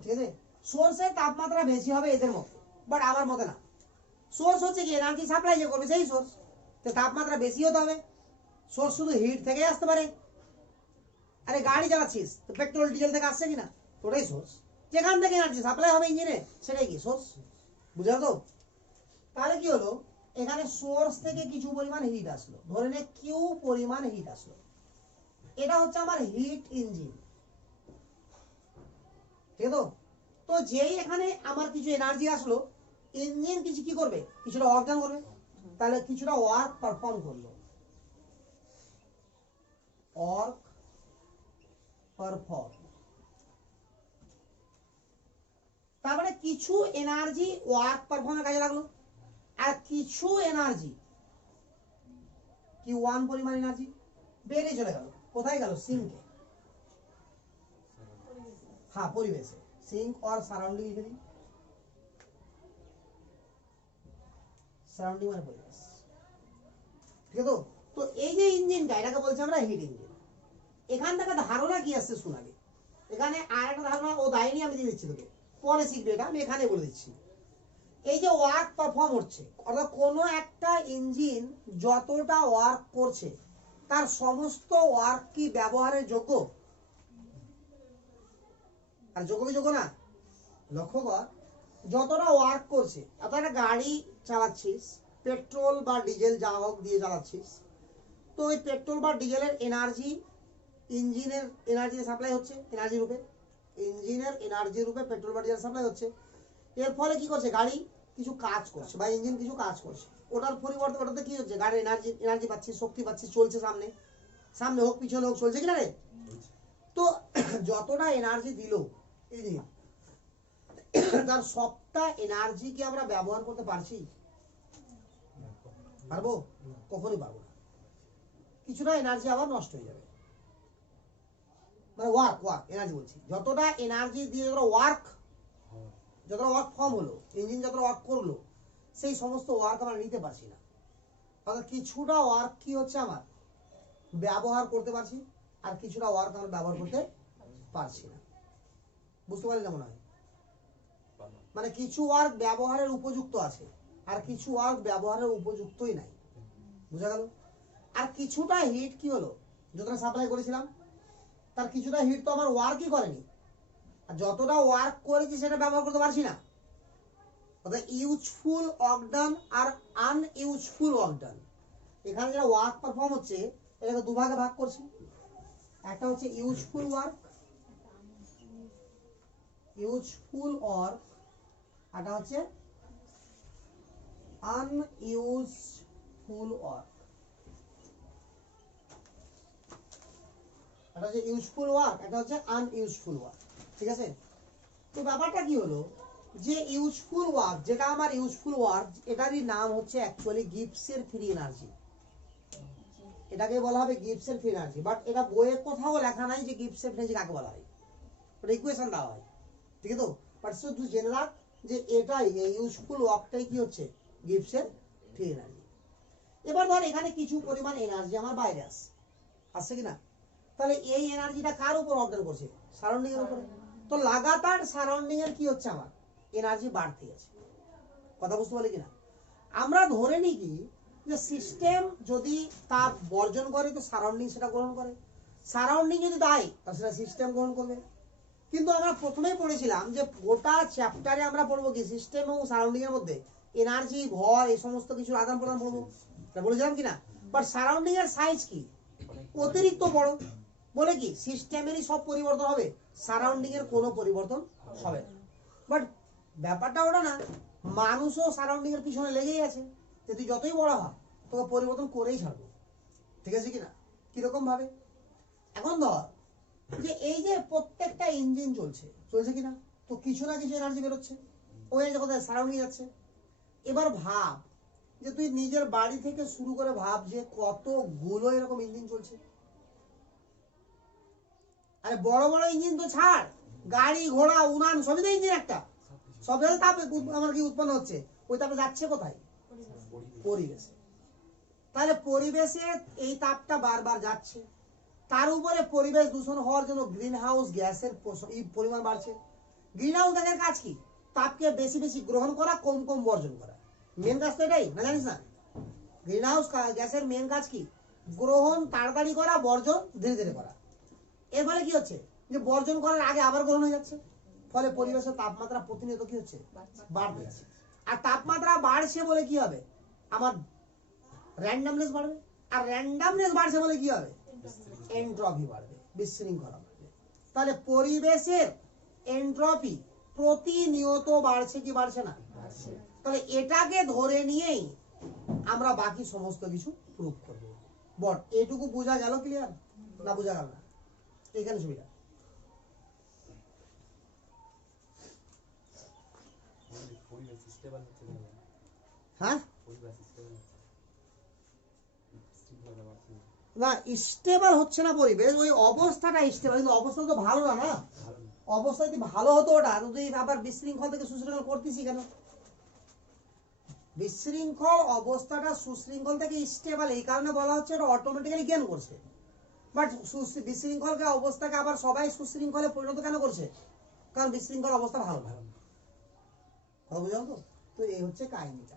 ঠিক আছে? সোর্সের তাপমাত্রা বেশি হবে এদের মধ্যে, বাট আমার মতে না। সোর্স হচ্ছে কি এনার্জি সাপ্লাই যে করবে সেই সোর্স, তো তাপমাত্রা বেশি হতে হবে। সোর্স শুধু হিট থেকে আসতে পারে। আরে গাড়ি চালাচ্ছিস তো পেট্রোল ডিজেল থেকে আসছে কিনা, ওটাই সোর্স। যেখান থেকে এনার্জি সাপ্লাই হবে ইঞ্জিনে সেটাই কি সোর্স, বুঝলো তো? তাহলে কি হলো, এখানে সোর্স থেকে কিছু পরিমাণ হিট আসলো, ধরে নে কিউ পরিমাণ হিট আসলো, এটা হচ্ছে আমার হিট ইঞ্জিন। ঠিক তো? তো যেই এখানে আমার কিছু এনার্জি আসলো, ইঞ্জিন কিছু কি করবে, কিছুটা ওয়ার্ক ডান করবে, তাহলে কিছুটা ওয়ার্ক পারফর্ম করলো, ওয়ার্ক পারফর্ম, তার মানে কিছু এনার্জি ওয়ার্ক পারফর্মের কাজে লাগলো, আর কিছু এনার্জি কি ওয়ান পরিমাণ এনার্জি বেড়ে চলে গেল, কোথায় গেল, সিঙ্কে। হ্যাঁ পরিবেশে, সিঙ্ক অর সারাউন্ডিং লিখে দিন, সারাউন্ডিং মানে পরিবেশ, ঠিক আছে। তো এই যে ইঞ্জিনটা, এটাকে বলছি আমরা হিট ইঞ্জিন। এখান থেকে ধারণা কি আসছে শোনাবে, এখানে আর একটা ধারণা ও দায়নি, আমি দিয়ে দিচ্ছি তোকে, পরে শিখবে এটা, আমি এখানে বলে দিচ্ছি। এই যে ওয়ার্ক পারফর্ম হচ্ছে, অর্থাৎ কোনো একটা ইঞ্জিন যতটা ওয়ার্ক করছে তার সমস্ত ওয়ার্ক কি ব্যবহারের যোগ্য? আর যোগ্য কি যোগ্য না? লক্ষ্য কর, যতটা ওয়ার্ক করছে, অর্থাৎ একটা গাড়ি চালাচ্ছিস, পেট্রোল বা ডিজেল যা হোক দিয়ে চালাচ্ছিস, তো ওই পেট্রোল বা ডিজেলের এনার্জি ইঞ্জিনের এনার্জি সাপ্লাই হচ্ছে, এনার্জি রূপে ইঞ্জিনের এনার্জি রূপে পেট্রোল বা ডিজেল সাপ্লাই হচ্ছে। এর ফলে কি করছে, গাড়ি কিছু কাজ করছে বা ইঞ্জিন কিছু কাজ করছে, ওটার পরিবর্তে ওটাতে কি হচ্ছে, গাড়ির এনার্জি পাচ্ছি, শক্তি পাচ্ছি, চলছে, সামনে সামনে হোক পিছনে হোক চলছে কিনা রে। তো যতটা এনার্জি দিল ইঞ্জিন, তার সবটা এনার্জি কি আমরা ব্যবহার করতে পারছি? পারবো? কখনোই পারবো না। কিছুটা এনার্জি আবার নষ্ট হয়ে যাবে, মানে ওয়ার্ক এনার্জি বলছি, যতটা এনার্জি দিয়ে যতটা ওয়ার্ক ফর্ম হলো, ইঞ্জিন যতটা ওয়ার্ক করলো, সেই সমস্ত ওয়ার্ক আমরা নিতে পারছি না। অর্থাৎ কিছুটা ওয়ার্ক কি হচ্ছে, আমার ব্যবহার করতে পারছি, আর কিছুটা ওয়ার্ক আমরা ব্যবহার করতে পারছি না। বুঝতে পারলি না মনে হয়? মানে কিছু ওয়ার্ক ব্যবহারের উপযুক্ত আছে, আর কিছু ওয়ার্ক ব্যবহারের উপযুক্তই নাই। বুঝা গেল? আর কিছুটা হিট কি হলো, যতটা সাপ্লাই করেছিলাম তার কিছুটা হিট তো আমার ওয়ার্কই করেনি, আর যতটা ওয়ার্ক করেছি সেটা ব্যবহার করতে পারছি না। অর্থাৎ ইউজফুল ওয়ার্ক ডান আর আনইউজফুল ওয়ার্ক ডান, এখানে যেটা ওয়ার্ক পারফর্ম হচ্ছে এটাকে দুভাগে ভাগ করছি। একটা হচ্ছে ইউজফুল ওয়ার্ক, এটা হচ্ছে আনইউজফুল ওয়ার্ক। এটা হচ্ছে ইউজফুল ওয়ার্ক, এটা হচ্ছে আনইউজফুল ওয়ার্ক, ঠিক আছে। তো ব্যাপারটা কি হলো, যে ইউজফুল ওয়ার্ক, যেটা আমার ইউজফুল ওয়ার্ক, এটারই নাম হচ্ছে অ্যাকচুয়ালি গিবসের ফ্রি এনার্জি। এটাকে বলা হবে গিবসের ফ্রি এনার্জি, বাট এটা বইয়ে কোথাও লেখা নাই যে গিবসের ফ্রি এনার্জি কাকে বলা হয়, ওটা ইকুয়েশন দেওয়া হয়, ঠিক আছে। তো বাট শুধু জেনে রাখ যে এটাই, এই ইউজফুল ওয়ার্কটাই কি হচ্ছে, গিবসের ফ্রি এনার্জি। এবার ধর এখানে কিছু পরিমাণ এনার্জি আমার বাইরে আসছে কিনা, তাহলে এই এনার্জিটা কার উপর অর্জন করছে, সারাউন্ডিং এর উপরে। তো লাগাতার সারাউন্ডিং এর কি হচ্ছে, আমার এনার্জি বাড়তে আছে। কথা বুঝতে পারলি কিনা? আমরা ধরে নিই কি, যে সিস্টেম যদি তাপ বর্জন করে তো সারাউন্ডিং সেটা গ্রহণ করে, সারাউন্ডিং যদি দেয় তাহলে সেটা সিস্টেম গ্রহণ করবে। কিন্তু আমরা প্রথমেই পড়েছিলাম যে গোটা চ্যাপ্টারে আমরা পড়বো কি, সিস্টেম এবং সারাউন্ডিং এর মধ্যে এনার্জি, ভর, এই সমস্ত কিছু আদান প্রদান পড়বো, বলেছিলাম কিনা। বাট সারাউন্ডিং এর সাইজ কি, অতিরিক্ত বড়, বলে কি সিস্টেমেরই সব পরিবর্তন হবে, সারাউন্ডিং এর কোনো পরিবর্তন হবে না। বাট ব্যাপারটা ওটা না, মানুষও সারাউন্ডিং এর পিছনে লেগেই আছে, যে তুই যতই বড় হয় তোকে পরিবর্তন করেই ছাড়বো, ঠিক আছে কিনা। কিরকম ভাবে, এখন ধর যে এই যে প্রত্যেকটা ইঞ্জিন চলছে কিনা, তো কিছু না কিছু এনার্জি বেরোচ্ছে, ওই এনার্জি কোথায়, সারাউন্ডিং যাচ্ছে। এবার ভাব যে তুই নিজের বাড়ি থেকে শুরু করে ভাব যে কতগুলো এরকম ইঞ্জিন চলছে। আরে বড় বড় ইঞ্জিন তো ছাড়, গাড়ি ঘোড়া উড়ান সবই তো ইঞ্জিন একটা, সব তাপ আমার কি উৎপন্ন হচ্ছে, ওই তাপে যাচ্ছে কোথায়, পরিবেশে। তাহলে পরিবেশে এই তাপটা বারবার যাচ্ছে, তার উপরে পরিবেশ দূষণ হওয়ার জন্য গ্রিন হাউস গ্যাসের পরিমাণ বাড়ছে। গ্রিন হাউস গ্যাসের কাজ কি, তাপকে বেশি বেশি গ্রহণ করা, কম কম বর্জন করা, মেন কাজ তো এটাই না, জানিস না? গ্রিন হাউস গ্যাসের মেন কাজ কি, গ্রহণ তাড়াতাড়ি করা, বর্জন ধীরে ধীরে করা। এর ফলে কি হচ্ছে, যে বর্জন করার আগে আবার গ্রহণ হয়ে যাচ্ছে, ফলে পরিবেশের তাপমাত্রা প্রতিনিয়ত কি হচ্ছে, বাড়তে যাচ্ছে। আর তাপমাত্রা বাড়ছে বলে কি হবে, আমার র্যান্ডমনেস বাড়বে, আর র্যান্ডমনেস বাড়ছে বলে কি হবে, এন্ট্রপি বাড়বে, বিশৃঙ্খলা বাড়বে। তাহলে পরিবেশের এন্ট্রপি প্রতিনিয়ত বাড়ছে কি বাড়ছে না, তাহলে এটাকে ধরে নিয়েই আমরা বাকি সমস্ত কিছু প্রুফ করব। বট এটুকু বোঝা গেল, ক্লিয়ার না বোঝা গেল না? এখানে সুবিধা। হ্যাঁ না, স্টেবল হচ্ছে না পরিবেশ, ওই অবস্থাটা স্টেবল, কিন্তু অবস্থা তো ভালো না, অবস্থা যদি ভালো হতো ওটা, তো তুই আবার বিশৃঙ্খল থেকে সুশৃঙ্খল করতেছি কেন? বিশৃঙ্খল অবস্থাটা সুশৃঙ্খল থেকে স্টেবল, এই কারণে বলা হচ্ছে এটা অটোমেটিক্যালি গেইন করছে। বাট বিশৃঙ্খলকে অবস্থাকে আবার সবাই সুশৃঙ্খলে পরিণত কেন করছে? কারণ বিশৃঙ্খল অবস্থা ভালো না। কথা বুঝলাম তো? তো এই হচ্ছে কাহিনীটা।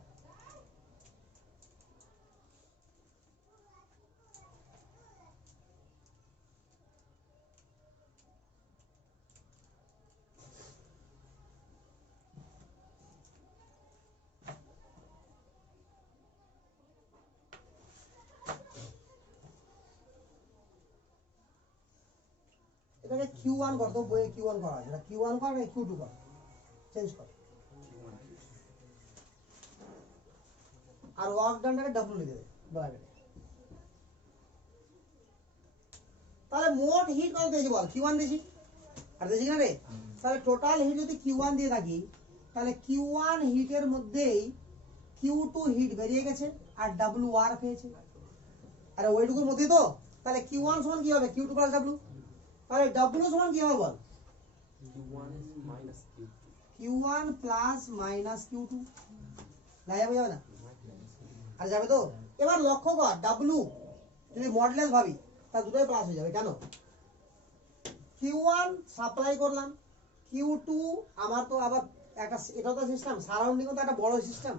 এটাকে Q1 করতো, বইয়ে Q1 করা আছে, এটা Q1 কর না Q2 কর, চেঞ্জ কর। আর ওয়ার্ক ডানটাকে W লিখে দে ব্র্যাকেটে। তাহলে মোট হিট কত দিয়েছি বল? Q1 দিয়েছি, আর দিয়েছি না রে? তাহলে টোটাল হিট যদি Q1 দিয়ে থাকি, তাহলে Q1 হিটের মধ্যেই Q2 হিট বেরিয়ে গেছে আর W ওয়ার্ক হয়েছে। আরে ওইটুকুর মধ্যে তো, তাহলে Q1 সমান কি হবে? Q2 plus W। তাহলে W সমান কি হবে বল? Q1 plus minus Q2। না যাবে, যাবে না? আর যাবে তো। এবার লক্ষ্য কর, W যদি মডুলাস ভাবি তা দুটোই প্লাস হয়ে যাবে। কেন? Q1 সাপ্লাই করলাম, Q2 আমার তো আবার একটা, এটা তো সিস্টেম সারাউন্ডিং তো একটা বড় সিস্টেম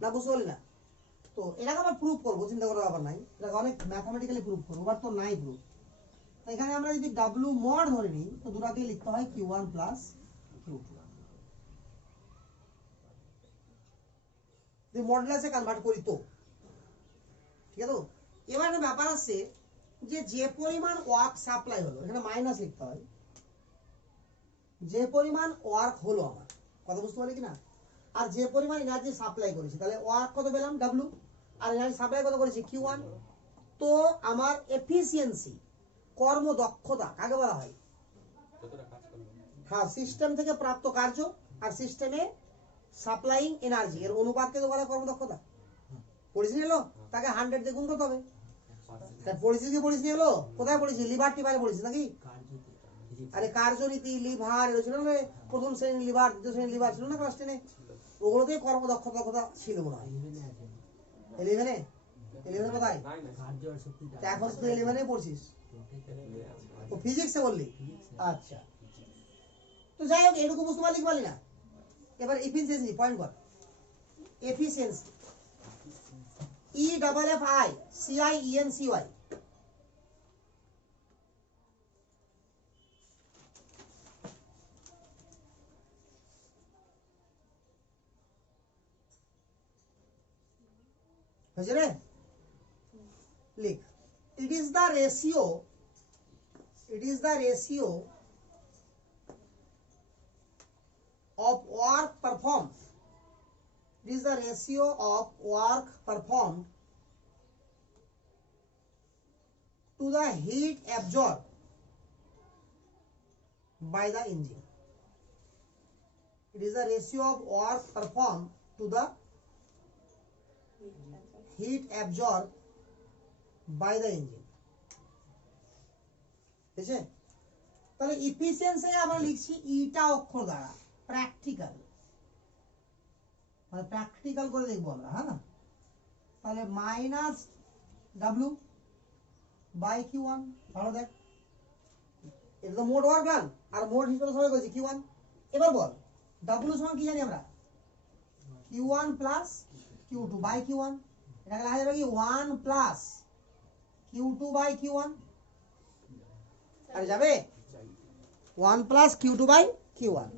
না, বুঝতে পারলি না? তো এটাকে আমরা প্রুফ করবো, চিন্তা করার ব্যাপার নাই, এটাকে অনেক ম্যাথমেটিক্যালি প্রুফ করবো, বাট তো নাই প্রুফ। এখানে আমরা যদি W মড ধরে নিই, তো দুটাকে লিখতে হয় Q1 প্লাস Q2। যদি মডুলাসে কনভার্ট করি তো, ঠিক আছে? তো এবার একটা ব্যাপার আছে যে যে পরিমাণ ওয়ার্ক সাপ্লাই হলো, এখানে মাইনাস লিখতে হয়, যে পরিমাণ ওয়ার্ক হলো আমার, কথা বুঝতে পারলি কিনা? আর যে পরিমাণ এনার্জি সাপ্লাই করেছি, তাহলে ওয়ার্ক কত পেলাম? W, আর এনার্জি সাপ্লাই কত করেছি? Q1। তো আমার এফিসিয়েন্সি, কর্মদক্ষতা কাকে বলা হয়? হ্যাঁ, সিস্টেম থেকে প্রাপ্ত কার্য আর সিস্টেমে সাপ্লাইং এনার্জি এর অনুপাতকে তো বলা কর্মদক্ষতা। পড়েছি এলো, তাকে 100 দিয়ে গুণ করতে হবে। পড়েছি কি পড়েছি এলো? কোথায় পড়েছি? লিভার টিভারে পড়েছি নাকি? আরে কার্যনীতি, লিভার ছিল না, প্রথম শ্রেণীর লিভার, দ্বিতীয় শ্রেণীর লিভার ছিল না ক্লাস 10-এ? ওগুলোতেই কর্মদক্ষতা কথা ছিল মনে হয়। 11-এ? 11 কোথায়? এখন তো 11-এ পড়ছিস। ও ফিজিক্সে বললি? আচ্ছা, তো যাই হোক, এটুকু বুঝতে পারলি কি পারলি না? এবার এফিসিয়েন্সি পয়েন্ট কর। এফিসিয়েন্সি EFFICIENCY, হয়েছে রে? লিখ, it is the ratio of work performed, it is the ratio of work performed to the heat absorbed by the engine. It is the ratio of work performed to the heat absorbed by the engine. ঠিক আছে? তাহলে efficiency আমরা লিখছি ইটা অক্ষর দ্বারা, practical, মানে practical করে দেখবো আমরা। হ্যাঁ, তাহলে মাইনাস W বাই Q1। ভালো দেখ, এটা তো মোট ওয়ার্ক ডান আর মোট হিসেবে সবাই করেছি Q1। এবার বল W সমান কি জানি আমরা? Q1 plus Q2 by Q1। এটাকে লেখা যাবে কি 1 প্লাস Q2 বাই Q1। আরে যাবে 1 প্লাস Q2 বাই Q1।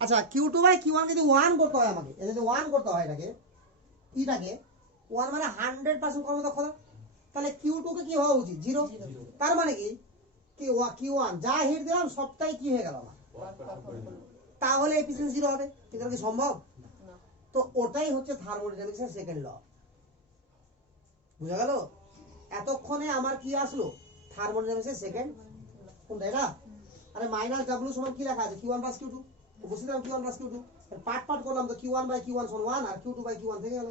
আচ্ছা, Q2 বাই Q1 যদি 1 করতে হয় আমাকে, এটা যদি 1 করতে হয় এটাকে 1 মানে 100% কর্মদক্ষতা, তাহলে Q2 কে কি হওয়া উচিত? 0। তার মানে কি Q1 যা হিট দিলাম সবটাই কি হয়ে গেল আমার, তাহলে এফিসিয়েন্সি 0 হবে। কিন্তু কি সম্ভব? তো ওটাই হচ্ছে থার্মোডাইনামিক্সের সেকেন্ড ল। বুঝা গেল? এতক্ষণে আমার কি আসলো? থার্মোডাইনামিক্সের সেকেন্ড কোনটা? এটা। আরে মাইনাস W সমান কি লেখা আছে? Q1 plus Q2। বুঝতে দিলাম Q1 plus Q2, part part করলাম তো Q1 বাই Q1 সমান 1 আর Q2 বাই Q1 থেকে গেল।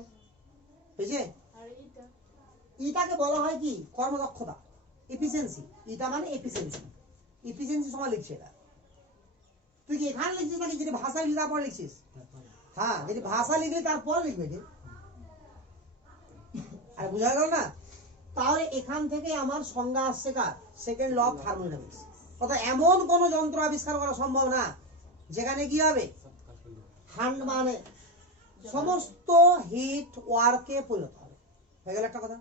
বুঝছে? আর এটাকে বলা হয় কি? কর্মদক্ষতা, এফিসিয়েন্সি। এটা মানে এফিসিয়েন্সি, এফিসিয়েন্সি সমান লিখছে এটা। তুই কি এখানে লিখছিস নাকি যেটি ভাষা লিখে তারপর লিখছিস? হ্যাঁ, যেটি ভাষা লিখলি তারপর লিখবে যে। আর বুঝা গেল না? তাহলে এখান থেকে আমার সংজ্ঞা আসছে কার? Second law of thermodynamics. অর্থাৎ এমন কোন যন্ত্র আবিষ্কার করা সম্ভব না যেখানে কি হবে হান্ড মানে সমস্ত হিট ওয়ার্কে পরিণত হবে। হয়ে গেল একটা কথা।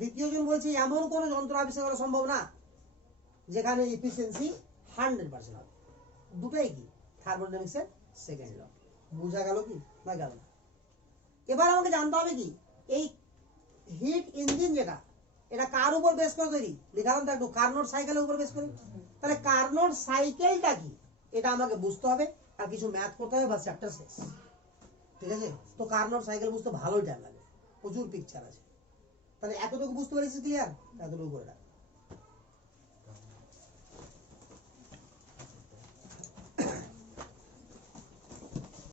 দ্বিতীয় জন বলছে এমন কোন যন্ত্র আবিষ্কার করা সম্ভব না যেখানে এফিসিয়েন্সি 100% হবে। দুটাই কি থার্মোডাইনামিক্সের সেকেন্ড ল। বুঝা গেল কি না গেল না? এবার আমাকে জানতে হবে কি এই হিট ইঞ্জিন যেটা এটা কার উপর বেস করে তৈরি? লিখালাম তো একটু কার্নোট সাইকেলের উপর বেস করে। তাহলে কার্নোট সাইকেলটা কি এটা আমাকে বুঝতে হবে, আর কিছু ম্যাথ করতে হবে, বাস চ্যাপ্টার শেষ। ঠিক আছে? তো কার্নোট সাইকেল বুঝতে ভালোই টাইম লাগে, প্রচুর পিকচার আছে। তাহলে এতটুকু বুঝতে পেরেছিস? ক্লিয়ার? এতটুকু করে রাখ।